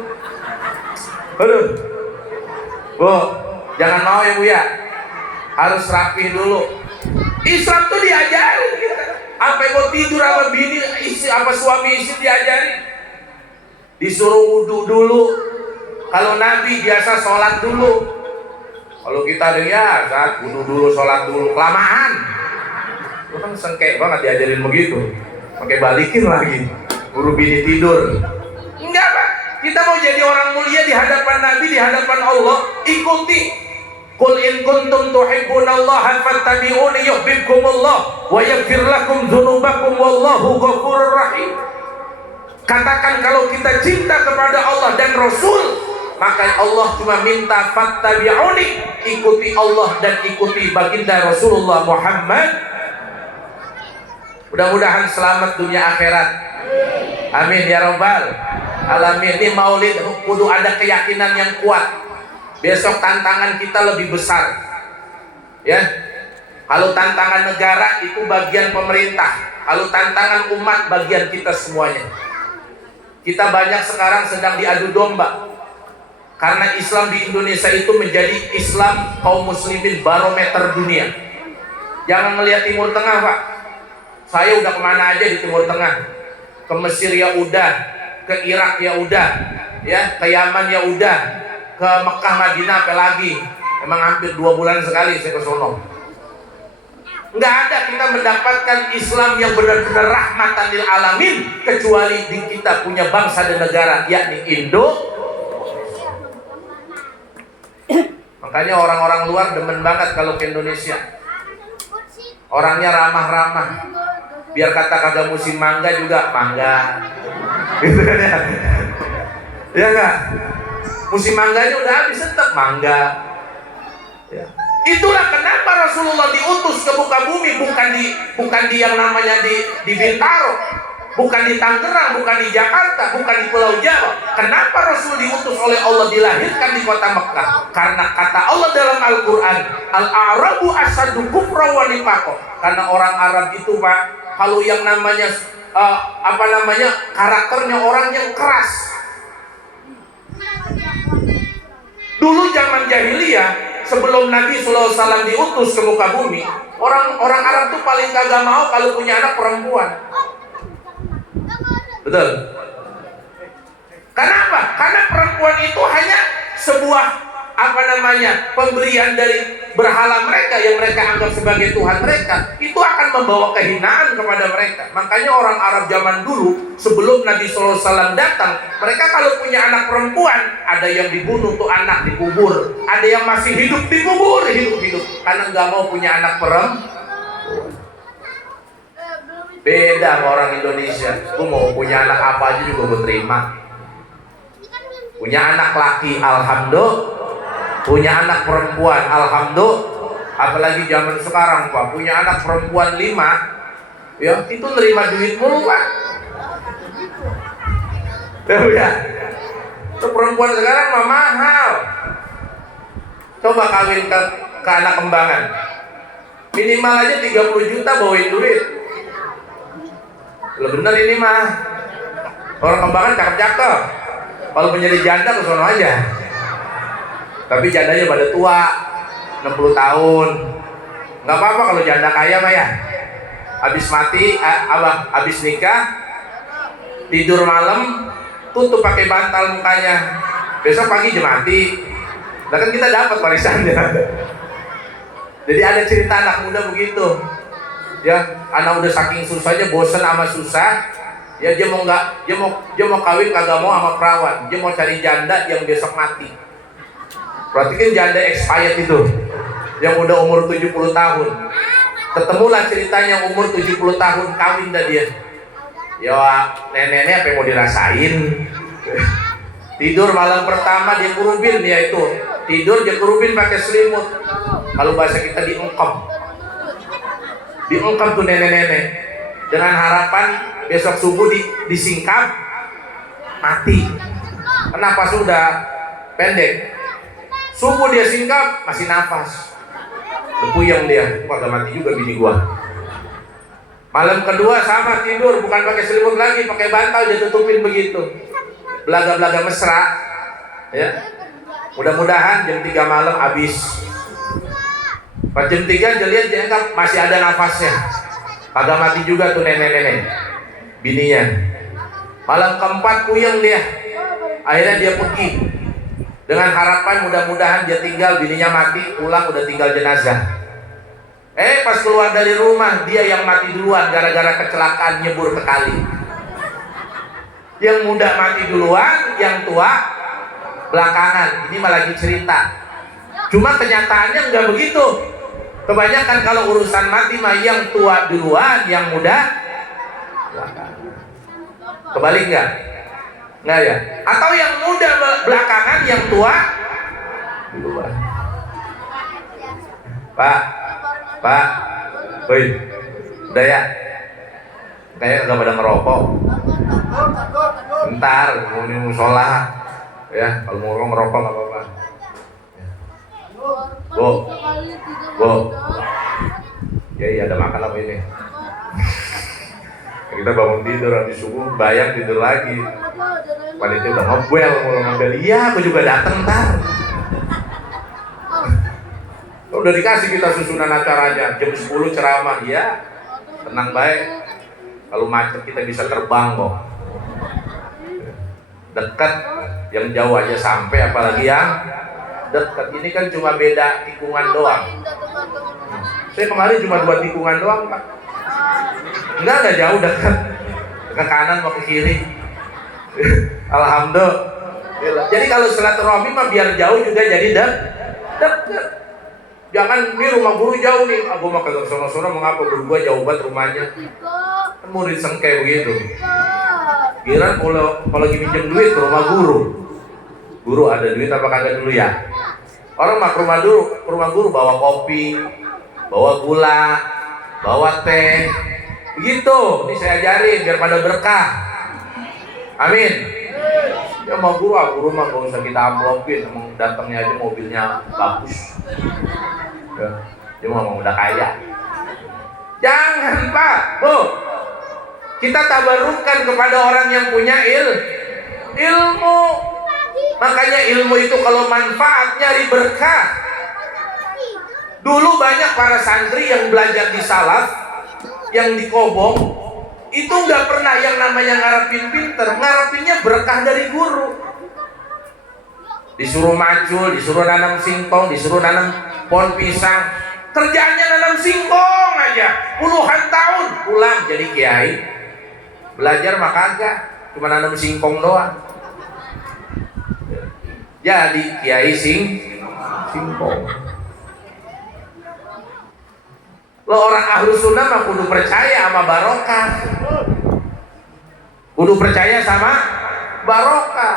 Aduh, Bu, jangan mau ya Bu ya, harus rapih dulu. Islam tuh diajarin kita. Apa mau tidur sama bini, apa suami istri diajarin. Disuruh wudhu dulu. Kalau Nabi biasa sholat dulu. Kalau kita ya saat wudhu dulu, sholat dulu, kelamaan. Itu kan sengkek banget diajarin begitu. Pakai balikin lagi. Buru bini tidur. Enggak, Pak. Kita mau jadi orang mulia di hadapan Nabi, di hadapan Allah, ikuti. Qul in kuntum tuhibbunallaha fattabi'uni yuhibbukumullah wa yaghfir lakum dzunubakum wallahu ghafurur rahim. Katakan kalau kita cinta kepada Allah dan Rasul, maka Allah cuma minta fattabi'uni, ikuti Allah dan ikuti baginda Rasulullah Muhammad. Mudah-mudahan selamat dunia akhirat. Amin ya rabbal alamin. Ini maulid kudu ada keyakinan yang kuat. Besok tantangan kita lebih besar. Ya. Kalau tantangan negara itu bagian pemerintah, kalau tantangan umat bagian kita semuanya. Kita banyak sekarang sedang diadu domba. Karena Islam di Indonesia itu menjadi Islam kaum muslimin barometer dunia. Jangan melihat Timur Tengah, Pak. Saya udah kemana aja di Timur Tengah. Ke Mesir ya udah, ke Irak ya udah, ya, ke Yaman ya udah, ke Mekah Madinah apa lagi. Emang hampir 2 bulan sekali saya ke sono. Nggak ada kita mendapatkan Islam yang benar-benar rahmatan lil alamin kecuali di kita punya bangsa dan negara, yakni Indo. Makanya orang-orang luar demen banget kalau ke Indonesia. Orangnya ramah-ramah. Biar kata kagak musim mangga juga mangga. Gitu kan ya? Ya nggak? Musim mangganya udah habis, tetap mangga. Ya. Itulah kenapa Rasulullah diutus ke muka bumi, bukan di yang namanya di Bintaro, bukan di Tangerang, bukan di Jakarta, bukan di Pulau Jawa. Kenapa Rasul diutus oleh Allah dilahirkan di kota Mekah? Karena kata Allah dalam Al-Quran, Al-Arabu asadu kufra wa nifaqo. Karena orang Arab itu, Pak, kalau yang namanya karakternya orang yang keras. Dulu zaman jahiliyah, sebelum Nabi SAW diutus ke muka bumi, orang Arab tuh paling kagak mau kalau punya anak perempuan. Betul? Kenapa? Karena perempuan itu hanya sebuah pemberian dari berhala mereka yang mereka anggap sebagai Tuhan mereka. Itu akan membawa kehinaan kepada mereka. Makanya orang Arab zaman dulu sebelum Nabi SAW datang, mereka kalau punya anak perempuan, ada yang dibunuh tuh anak, dikubur. Ada yang masih hidup, dikubur hidup-hidup, karena nggak mau punya anak perempuan. Beda sama orang Indonesia. Gue mau punya anak apa aja juga gue terima. Punya anak laki, alhamdulillah. Punya anak perempuan, alhamdulillah. Apalagi zaman sekarang Pak, punya anak perempuan 5, ya itu nerima duit mulu Pak. Ya, itu perempuan sekarang mah mahal. Coba kawin ke anak kembangan, minimal aja 30 juta bawain duit. Lo bener ini mah. Orang kembangan cakep-cakep. Kalau menjadi janda ke sono aja. Tapi jandanya pada tua, 60 tahun. Nggak apa-apa kalau janda kaya mah ya. Habis mati, habis nikah, tidur malam, tutup pakai bantal mukanya. Besok pagi dia mati. Nah kan kita dapat warisannya. Jadi ada cerita anak muda begitu. Ya, anak udah saking susahnya, bosan sama susah. Ya dia mau kawin kagak mau sama perawan. Dia mau cari janda yang besok mati. Berarti kan janda expired itu, yang udah umur 70 tahun. Ketemulah ceritanya umur 70 tahun kawin dah dia. Ya nenek-nenek apa yang mau dirasain. Tidur malam pertama dia kurubin, dia itu tidur dia kurubin pakai selimut. Kalau bahasa kita diungkep tuh nenek-nenek, dengan harapan besok subuh disingkap mati. Kenapa sudah pendek? Subuh dia singkap, masih nafas. Puyeng dia, wah gak mati juga bini gua. Malam kedua sama tidur, bukan pakai selimut lagi, pakai bantal dia tutupin begitu. Belaga-belaga mesra. Ya. Mudah-mudahan jam 3 malam habis. Pas jam 3 dia lihat dia masih ada nafasnya. Kagak mati juga tuh nenek-nenek bininya. Malam keempat puyeng dia. Akhirnya dia pergi. Dengan harapan mudah-mudahan dia tinggal, bininya mati, pulang udah tinggal jenazah. Pas keluar dari rumah, dia yang mati duluan gara-gara kecelakaan nyebur ke kali. Yang muda mati duluan, yang tua belakangan. Ini malah lagi cerita. Cuma kenyataannya nggak begitu. Kebanyakan kalau urusan mati mah yang tua duluan, yang muda belakangan. Kebalik nggak? Nggak ya? Atau yang muda belakangan, yang tua duluan. Pak, woi, udah ya? Kayak nggak pada ngerokok. Bentar, mau di musola, ya. Kalau mau ngerokok nggak apa-apa. Bu, ya ada makan apa ini? Kita bangun tidur, habis subuh bayang tidur lagi. Panitia udah ngobel, mau ngambil. Iya, aku juga dateng ntar. Udah dikasih kita susunan acaranya, jam 10 ceramah. Ya, tenang baik. Kalau macet kita bisa terbang kok. Dekat, yang jauh aja sampai, apalagi yang dekat. Ini kan cuma beda tikungan doang. Saya kemarin cuma 2 tikungan doang, Pak. Enggak jauh, dekat. Ke kanan mau ke kiri. Alhamdulillah. Jadi kalau silaturahmi mah biar jauh juga jadi dekat. Jangan ini rumah guru jauh nih. Aku mah kagak sono-sono, mengapa guru gua jauh banget rumahnya. Kan murid sengke begitu. Kira kalau lagi minjem duit ke rumah guru. Guru ada duit apa kagak dulu ya? Orang mah ke rumah guru bawa kopi, bawa gula, bawa teh. Begitu. Ini saya ajarin biar pada berkah. Amin. Ya mau guru mah gak usah kita amplopin, emang datangnya aja mobilnya bagus. Ya, dia mau udah kaya. Jangan Pak, Bu. Kita tabarukkan kepada orang yang punya ilmu. Makanya ilmu itu kalau manfaat nyari berkah. Dulu banyak para santri yang belajar di salaf, yang di Kobong, itu nggak pernah yang namanya ngarepin pinter, ngarepinnya berkah dari guru. Disuruh macul, disuruh nanam singkong, disuruh nanam pohon pisang, kerjaannya nanam singkong aja, puluhan tahun, pulang jadi kiai. Belajar mah kagak, cuma nanam singkong doang. Jadi kiai singkong. Lo orang ahlu sunnah mah kudu percaya sama barokah, kudu percaya sama barokah.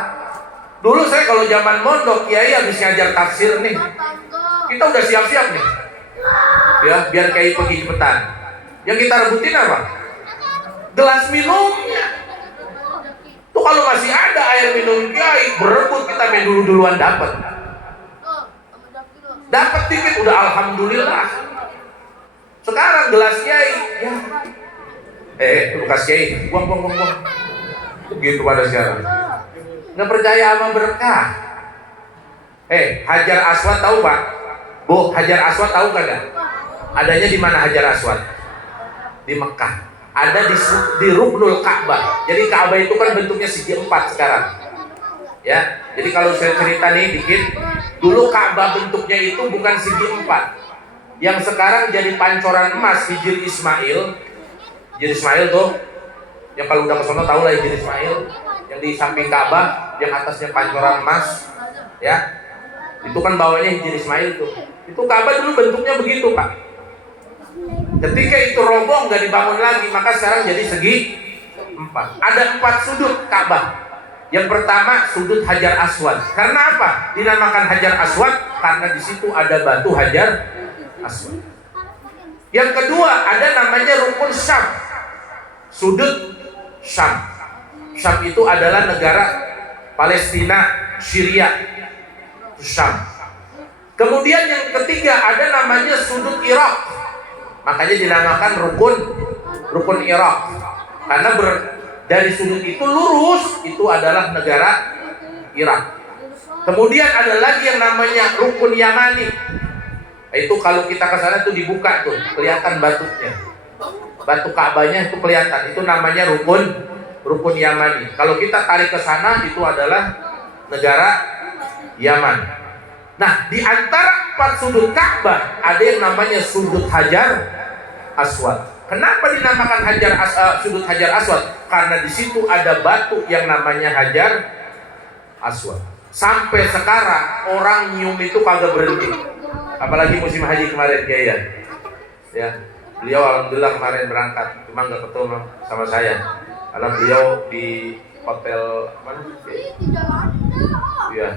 Dulu saya kalau zaman mondok kiai habis ngajar tafsir nih, kita udah siap-siap nih, ya biar kiai pergi cepetan. Yang kita rebutin apa? Gelas minumnya. Tuh kalau masih ada air minum kiai, berebut kita main duluan dapat dikit udah alhamdulillah. Sekarang gelas kiai, ya, bekas kiai, buang. Begitu pada sekarang. Nggak percaya sama berkah. Hajar Aswad tahu Pak? Bu, Hajar Aswad tahu kagak? Adanya di mana Hajar Aswad? Di Mekah. Ada di Ruknul Ka'bah. Jadi Ka'bah itu kan bentuknya segi 4 sekarang. Ya, jadi kalau saya cerita nih dikit, dulu Ka'bah bentuknya itu bukan segi 4. Yang sekarang jadi pancoran emas Hijri Ismail. Hijri Ismail tuh, yang kalau udah kesana tahu lah Hijri Ismail. Yang di samping Ka'bah, yang atasnya pancoran emas, ya, itu kan bawahnya Hijri Ismail tuh. Itu Ka'bah dulu bentuknya begitu Pak. Ketika itu roboh nggak dibangun lagi, maka sekarang jadi segi 4. Ada 4 sudut Ka'bah. Yang pertama sudut Hajar Aswad. Karena apa? Dinamakan Hajar Aswad karena di situ ada batu Hajar Aswad. Yang kedua ada namanya Rukun Syam. Sudut Syam. Syam itu adalah negara Palestina, Syria, Syam. Kemudian yang ketiga ada namanya sudut Irak. Makanya dinamakan Rukun Irak. Karena dari sudut itu lurus itu adalah negara Irak. Kemudian ada lagi yang namanya Rukun Yamani. Itu kalau kita ke sana tuh dibuka tuh, kelihatan batunya. Batu Ka'bahnya itu kelihatan. Itu namanya Rukun Yamani. Kalau kita tarik ke sana itu adalah negara Yaman. Nah, di antara 4 sudut Ka'bah ada yang namanya sudut Hajar Aswad. Kenapa dinamakan sudut Hajar Aswad? Karena di situ ada batu yang namanya Hajar Aswad. Sampai sekarang orang nyium itu kagak berhenti. Apalagi musim haji kemarin ya. Ya, beliau alhamdulillah kemarin berangkat, cuma nggak ketemu sama saya. Karena beliau di hotel mana? Iya.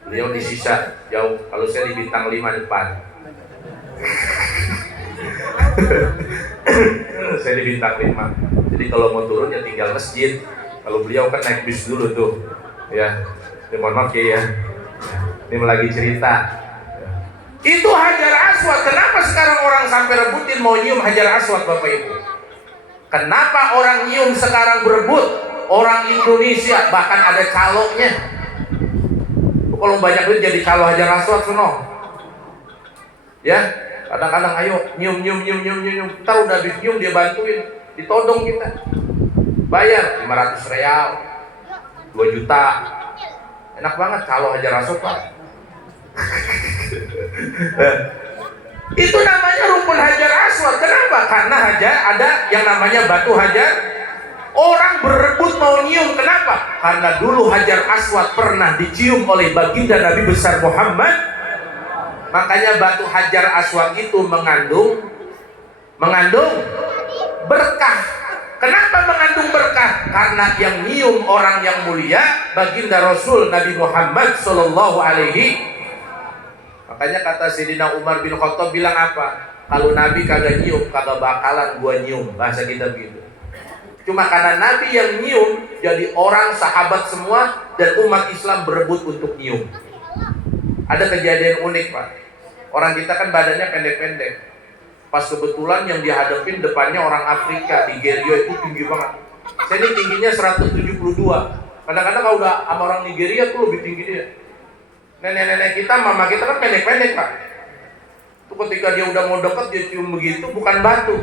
Beliau di sisa jauh. Kalau saya di bintang 5 depan. Saya di bintang 5. Jadi kalau mau turun ya tinggal masjid. Kalau beliau kan naik bis dulu tuh. Ya. Ini mohon maaf ya. Ini lagi cerita. Itu Hajar Aswad. Kenapa sekarang orang sampai rebutin mau nyium Hajar Aswad Bapak Ibu? Kenapa orang nyium sekarang berebut? Orang Indonesia bahkan ada caloknya. Kalau banyak duit jadi calo Hajar Aswad sono. Ya, kadang-kadang ayo nyium. Ntar udah habis nyium dia bantuin, ditodong kita. Bayar 500 real, 2 juta. Enak banget calo Hajar Aswad Pak. Itu namanya Rukun Hajar Aswad. Kenapa? Karena ada yang namanya batu Hajar. Orang berebut mau nyium. Kenapa? Karena dulu Hajar Aswad pernah dicium oleh baginda Nabi besar Muhammad. Makanya batu Hajar Aswad itu mengandung berkah. Kenapa mengandung berkah? Karena yang nyium orang yang mulia baginda Rasul Nabi Muhammad Sallallahu Alaihi. Makanya kata Sayyidina Umar bin Khattab bilang apa? Kalau Nabi kagak nyium, kagak bakalan gua nyium. Bahasa kita begitu. Cuma karena Nabi yang nyium, jadi orang sahabat semua dan umat Islam berebut untuk nyium. Ada kejadian unik Pak. Orang kita kan badannya pendek-pendek. Pas kebetulan yang dihadapin depannya orang Afrika, Nigeria itu tinggi banget. Saya ini tingginya 172. Kadang-kadang kalau udah sama orang Nigeria tuh lebih tinggi dia. Nenek-nenek kita, mama kita kan pendek-pendek Pak. Itu ketika dia udah mau deket dia cium begitu, bukan batu.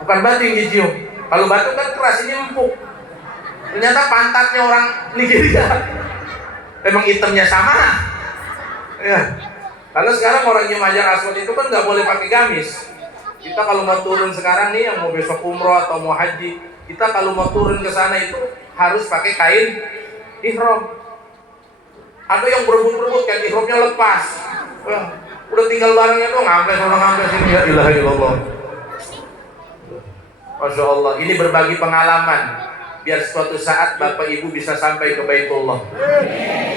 Bukan batu yang dicium. Kalau batu kan keras, ini empuk. Ternyata pantatnya orang Nigeria. Emang hitamnya sama. Ya. Karena sekarang orang yang Hajar Aswad itu kan nggak boleh pakai gamis. Kita kalau mau turun sekarang nih, yang mau besok umroh atau mau haji, kita kalau mau turun ke sana itu harus pakai kain ihram. Ada yang berebut-berebut kain ihramnya lepas. Udah tinggal barangnya doang, ngambil sini, ya ilaha illallah. Masya Allah, ini berbagi pengalaman. Biar suatu saat Bapak Ibu bisa sampai ke Baitullah,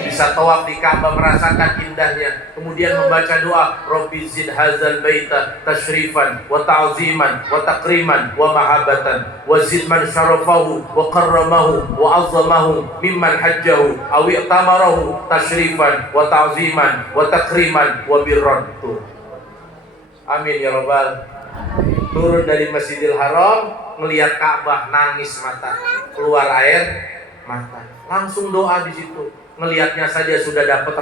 bisa tawaf di Ka'bah, merasakan indahnya, kemudian membaca doa, Rabbi zid hazal baita tashrifan wa ta'ziman wa takriman wa mahabatan wa zid man syarafahu wa karramahu wa azzamahu mimman hajjahu aw i'tamarahu tashrifan wa ta'ziman wa takriman wa birran. Amin ya rabbal. Turun dari Masjidil Haram, ngelihat Ka'bah, nangis mata, keluar air mata. Langsung doa di situ. Ngelihatnya saja sudah dapat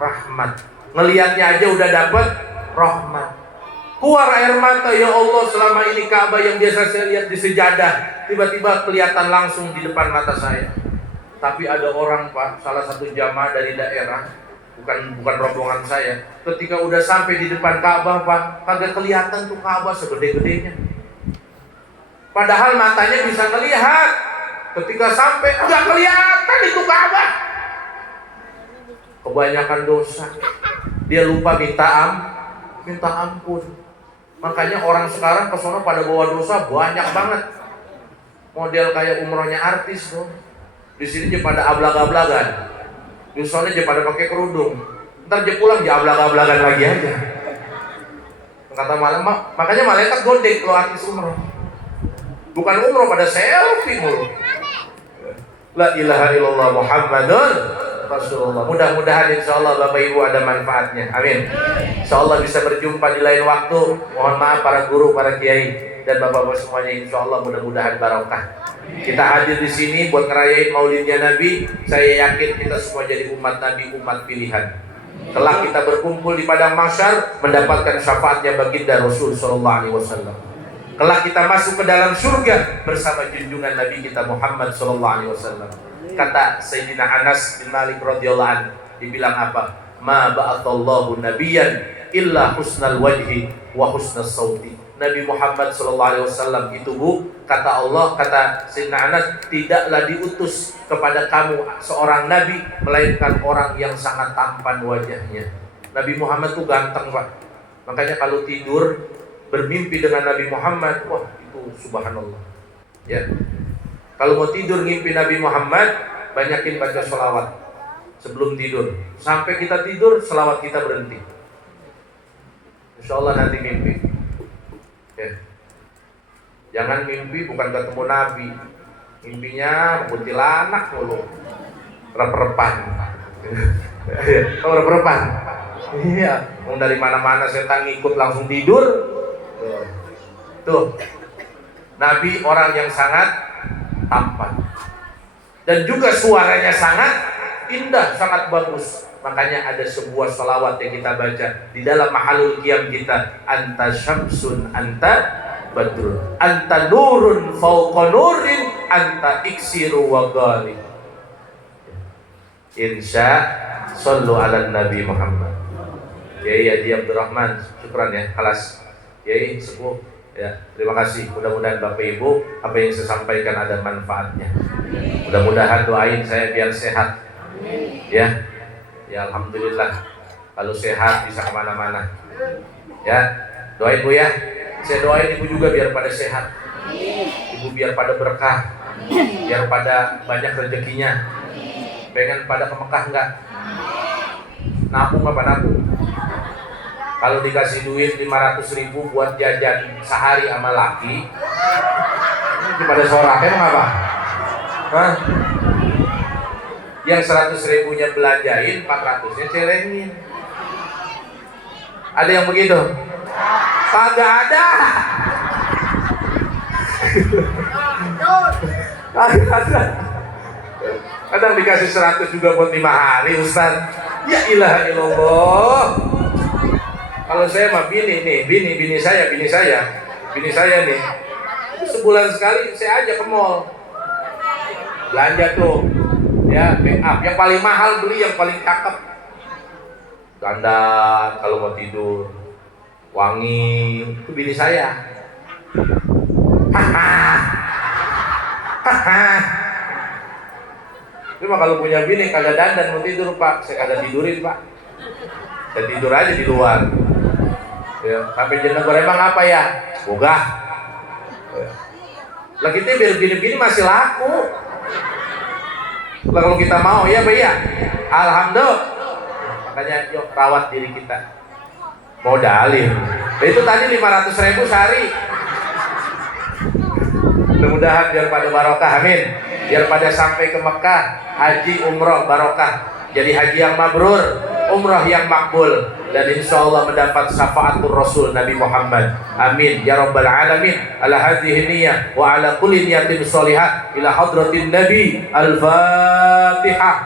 rahmat. Ngelihatnya aja udah dapat rahmat. Keluar air mata, ya Allah, selama ini Ka'bah yang biasa saya lihat di sejadah, tiba-tiba kelihatan langsung di depan mata saya. Tapi ada orang, Pak, salah satu jamaah dari daerah, bukan rombongan saya, ketika udah sampai di depan Ka'bah, Pak, kagak kelihatan tuh Ka'bah segede-gedenya. Padahal matanya bisa melihat. Ketika sampai udah kelihatan itu Ka'bah. Kebanyakan dosa. Dia lupa minta ampun. Makanya orang sekarang ke sono pada bawa dosa banyak banget. Model kayak umrohnya artis tuh. Di sini dia pada ablag-ablagan. Di sana dia pada pakai kerudung. Ntar dia pulang dia ablag-ablagan lagi aja. Kata makanya malaikat gondek kalau artis umroh. Bukan umroh, pada selfie mulu. La ilaha illallah Muhammadun Rasulullah. Mudah-mudahan insyaallah Bapak Ibu ada manfaatnya. Amin. Insyaallah bisa berjumpa di lain waktu. Mohon maaf para guru, para kiai dan bapak-bapak semuanya, insyaallah mudah-mudahan barokah. Kita hadir di sini buat ngerayain Maulidnya Nabi. Saya yakin kita semua jadi umat Nabi, umat pilihan. Kelak kita berkumpul di padang mahsyar mendapatkan syafaatnya baginda Rasul sallallahu alaihi wasallam. Kelak kita masuk ke dalam surga bersama junjungan Nabi kita Muhammad sallallahu alaihi wasallam. Kata Sayyidina Anas bin Malik radhiyallahu anhu, dibilang apa? Ma ba'athallahu nabiyyan illa husnal wajhi wa husnas sauti. Nabi Muhammad sallallahu alaihi wasallam itu, Bu, kata Allah, kata Sayyidina Anas, tidaklah diutus kepada kamu seorang nabi melainkan orang yang sangat tampan wajahnya. Nabi Muhammad tuh ganteng, Pak. Makanya kalau tidur bermimpi dengan Nabi Muhammad, wah itu subhanallah. Ya. Kalau mau tidur ngimpi Nabi Muhammad, banyakin baca sholawat sebelum tidur. Sampai kita tidur, sholawat kita berhenti. Insya Allah nanti mimpi. Ya. Jangan mimpi bukan ketemu Nabi, mimpinya kuntilanak mulu, rep-repan. Rep-repan. Iya. Mau dari mana-mana setan ngikut langsung tidur. Tuh, Nabi orang yang sangat tampan dan juga suaranya sangat indah, sangat bagus. Makanya ada sebuah salawat yang kita baca di dalam mahalul qiyam kita, anta syamsun anta badrun anta nurun fauqa nurin anta iksiru wa ghali. Insya sallu ala Nabi Muhammad. Kiai Haji Abdurrahman, syukran ya, kelas Kiai sepuh ya, terima kasih. Mudah-mudahan Bapak Ibu apa yang saya sampaikan ada manfaatnya. Mudah-mudahan doain saya biar sehat. Ya, ya alhamdulillah. Kalau sehat bisa kemana-mana. Ya, doain Bu ya. Saya doain Ibu juga biar pada sehat. Ibu biar pada berkah, biar pada banyak rezekinya. Pengen pada ke Mekah enggak? Nabung apa nabung? Kalau dikasih duit 500.000 buat jajan sehari sama laki, pada sorak emang apa? Hah? Yang 100.000-nya belanjain, 400-nya celengin. Ada yang begitu? Kagak ada. Kadang dikasih 100 juga buat 5 hari, Ustaz. Ya ilaha illallah. Kalau saya mah bini saya nih, sebulan sekali saya aja ke mall belanja tuh ya, make up yang paling mahal beli yang paling cakep, dandan kalau mau tidur wangi, itu bini saya. Cuma kalau punya bini kagak dandan mau tidur pak, saya kagak tidurin pak, saya tidur aja di luar ya, sampai jam emang apa ya bogah ya. Lah kita biar gini-gini masih laku lah kalau kita mau ya Pak ya, alhamdulillah. Makanya yuk rawat diri kita, modalin. Nah, itu tadi 500.000 sehari. Mudah-mudahan biar pada barokah, amin. Biar pada sampai ke Mekah, haji umroh barokah, jadi haji yang mabrur, umroh yang makbul, dan insya Allah mendapat syafaatul Rasul Nabi Muhammad, amin ya rabbal alamin. Ala hadhihi niyyah wa ala kulli niyatin sholihah ila hadratin Nabi. Al-Fatihah.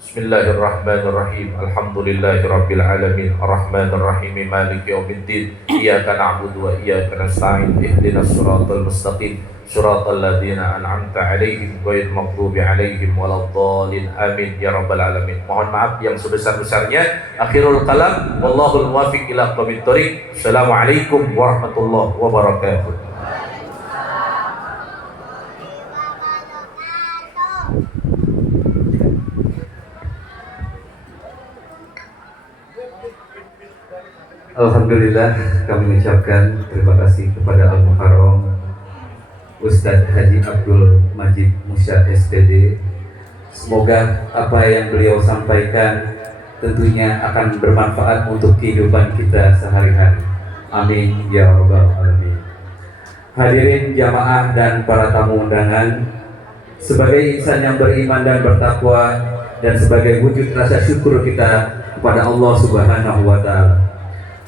Bismillahirrahmanirrahim. Alhamdulillahirabbil alamin. Arrahmanir rahim. Maliki yaumiddin. Iyyaka na'budu wa iyyaka nasta'in. Ihdinas siratal mustaqim. Siratal ladzina an'amta 'alaihim ghairil maghdubi 'alaihim waladdallin. Amin ya rabbal alamin. Mohon maaf yang sebesar-besarnya. Akhirul kalam. Wallahul muwaffiq ila aqwamit thoriq. Assalamualaikum warahmatullahi wabarakatuh. Alhamdulillah, kami mengucapkan terima kasih kepada Al-Muharram Ustadz Haji Abdul Majid Musa SPD. Semoga apa yang beliau sampaikan tentunya akan bermanfaat untuk kehidupan kita sehari-hari. Amin ya rabbal alamin. Hadirin jamaah dan para tamu undangan, sebagai insan yang beriman dan bertakwa dan sebagai wujud rasa syukur kita kepada Allah Subhanahu wa taala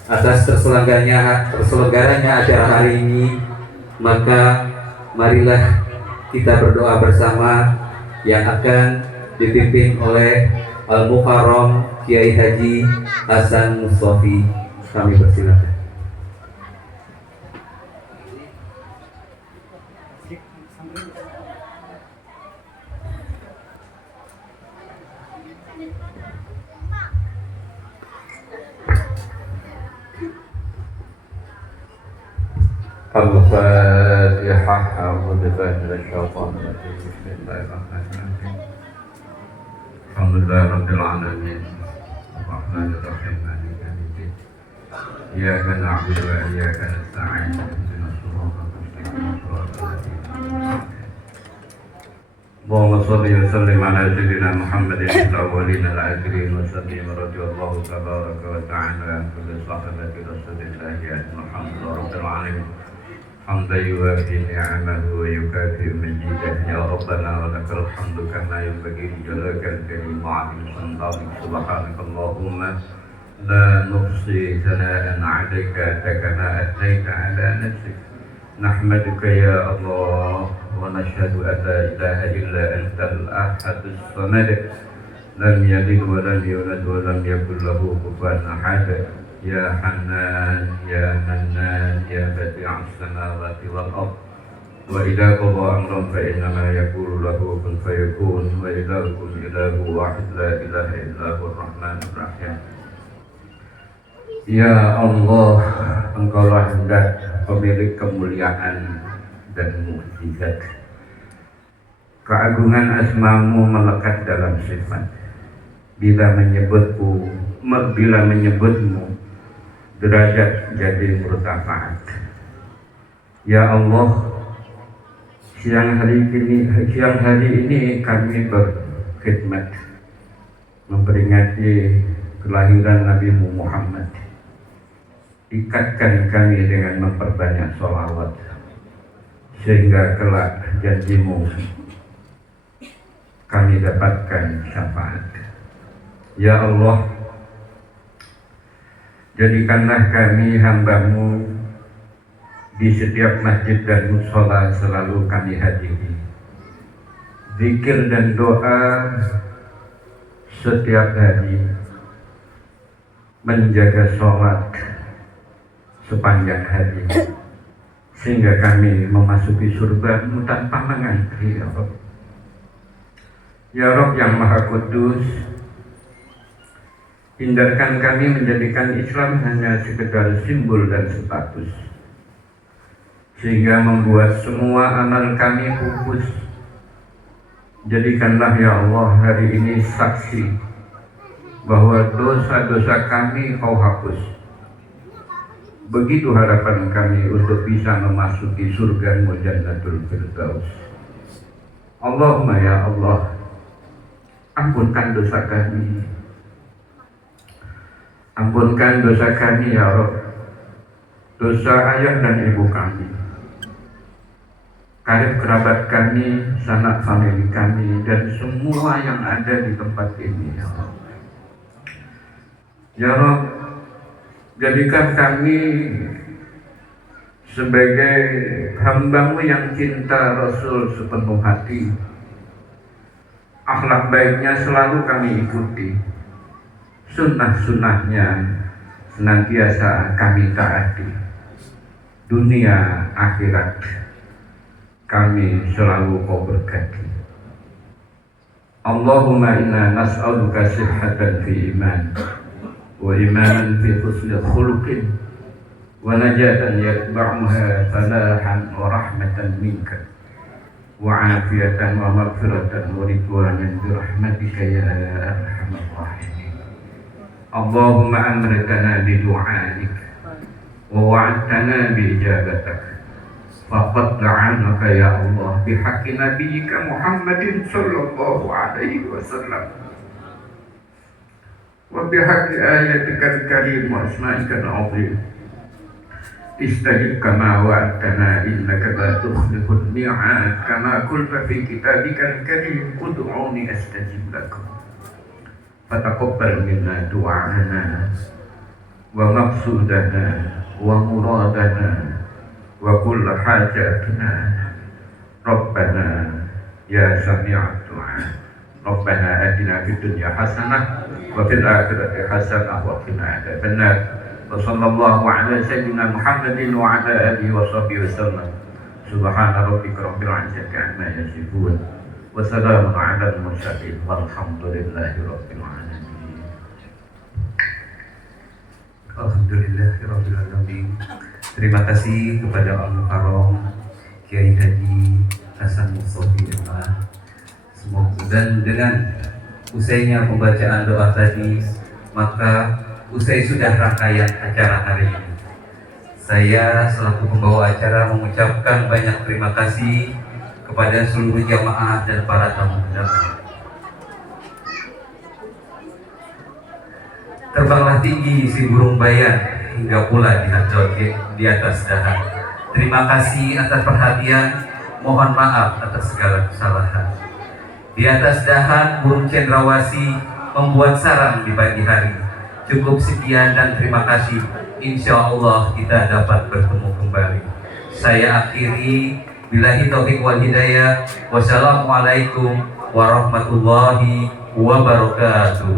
atas terselenggaranya acara hari ini, maka marilah kita berdoa bersama yang akan dipimpin oleh Al-Mukarram Kiai Haji Hasan Mustafi. Kami persilakan. Al-Fatihah. A'udzubillahi minasyaitonir rajim. Bismillahirrahmanirrahim. Alhamdulillahirabbil alamin. Arrahmanir rahim. Maliki yaumiddin. Iyyaka na'budu wa iyyaka nasta'in. Ihdinas siratal mustaqim. Shiratal ladzina an'amta 'alaihim. Allahumma shalli wa sallim ala sayyidina Muhammadin fil awwalin wal akhirin wa sallim radhiyallahu tabaraka wa ta'ala an kulli sahabati Rasulillahi alhamdulillahirabbil alamin. حمدا يوافي نعمه ويكافئ مجيده يا ربنا ولك الحمد كما ينبغي لجلالك الكريم وعظيم سلطانك سبحانك اللهم لا نحصي ثناء عليك أنت كما أثنيت على نفسك نحمدك يا الله ونشهد أن لا إله إلا أنت الأحد الصمد لم يلد ولم يولد ولم يكن له كفوا أحد يا حنان يا منان يا بديع السماوات والأرض وإذا قضى أمرا فإنما يقول له كن فيكون وإلهكم إله واحد لا إله إلا هو الرحمن الرحيم. Ya Allah, Engkaulah hendak pemilik kemuliaan dan mukjizat. Keagungan asmamu melekat dalam sifat. Bila menyebutmu derajat jadi murtafaat. Ya Allah, siang hari ini kami berkhidmat memperingati kelahiran Nabi Muhammad. Ikatkan kami dengan memperbanyak sholawat sehingga kelak janjimu kami dapatkan syafaat. Ya Allah, jadikanlah kami hamba-Mu di setiap masjid dan mushola selalu kami hadiri. Zikir dan doa setiap hari, menjaga sholat sepanjang hari, sehingga kami memasuki surga-Mu tanpa mengantri, ya Rabb. Ya Rabb yang Maha Kudus, hindarkan kami menjadikan Islam hanya sekedar simbol dan status, sehingga membuat semua amal kami pupus. Jadikanlah ya Allah hari ini saksi bahwa dosa-dosa kami Kau hapus. Begitu harapan kami untuk bisa memasuki surga-Mu Jannatul Firdaus. Allahumma ya Allah, ampunkan dosa kami. Ampunkan dosa kami ya Rabb, dosa ayah dan ibu kami, karib kerabat kami, sanak famili kami, dan semua yang ada di tempat ini ya Rabb. Ya Rabb, jadikan kami sebagai hamba-Mu yang cinta Rasul sepenuh hati. Akhlak baiknya selalu kami ikuti, sunnah-sunnahnya senantiasa kami taati. Dunia akhirat kami selalu Kau berkati. Allahumma inna nas'aluka sihhatan fi iman, wa imanan fi husnil khuluqin, wa najatan yatba'uha falahan wa rahmatan minka, wa afiyatan wa maghfiratan wa ridwanan bi rahmatika ya arhamar rahimin. Allahumma amritana bi du'aik wa wa'adtana bi ijabatak, faqad la'anaka ya Allah bihaqqi nabiyyika Muhammadin sallallahu alaihi wasallam wa bihaqqi ayatikal karim wa asma'ikal azim. Istajib kama wa'adtana innaka la tukhliful mi'ad kama qulta fi kitabikal karim ud'uni astajib lakum. Fataqabbal minna du'ana wa maqsudana wa muradana wa kull hajatina. Rabbana ya sami'ad du'a. Rabbana atina fid dunya hasanah wa fil akhirati hasanah wa qina adzabannar. Wa sallallahu ala sayyidina Muhammadin wa ala alihi wa sahbihi wasallam. Subhana rabbika rabbil izzati amma yasifun wa salamun ala al-mursalin walhamdulillahi rabbil alamin. Alhamdulillahirabbil alamin. Terima kasih kepada Al-Mukarram Kiai Haji Hasan Mustafi Allah. Semoga dan dengan usainya pembacaan doa tadi, maka usai sudah rangkaian acara hari ini, saya selaku pembawa acara mengucapkan banyak terima kasih kepada seluruh jamaah dan para tamu undangan. Terbanglah tinggi si burung bayan hingga pula di atas dahan. Terima kasih atas perhatian, mohon maaf atas segala kesalahan. Di atas dahan burung cendrawasih membuat sarang di pagi hari. Cukup sekian dan terima kasih. Insya Allah kita dapat bertemu kembali. Saya akhiri, billahi taufiq wal hidayah. Wassalamualaikum warahmatullahi wabarakatuh.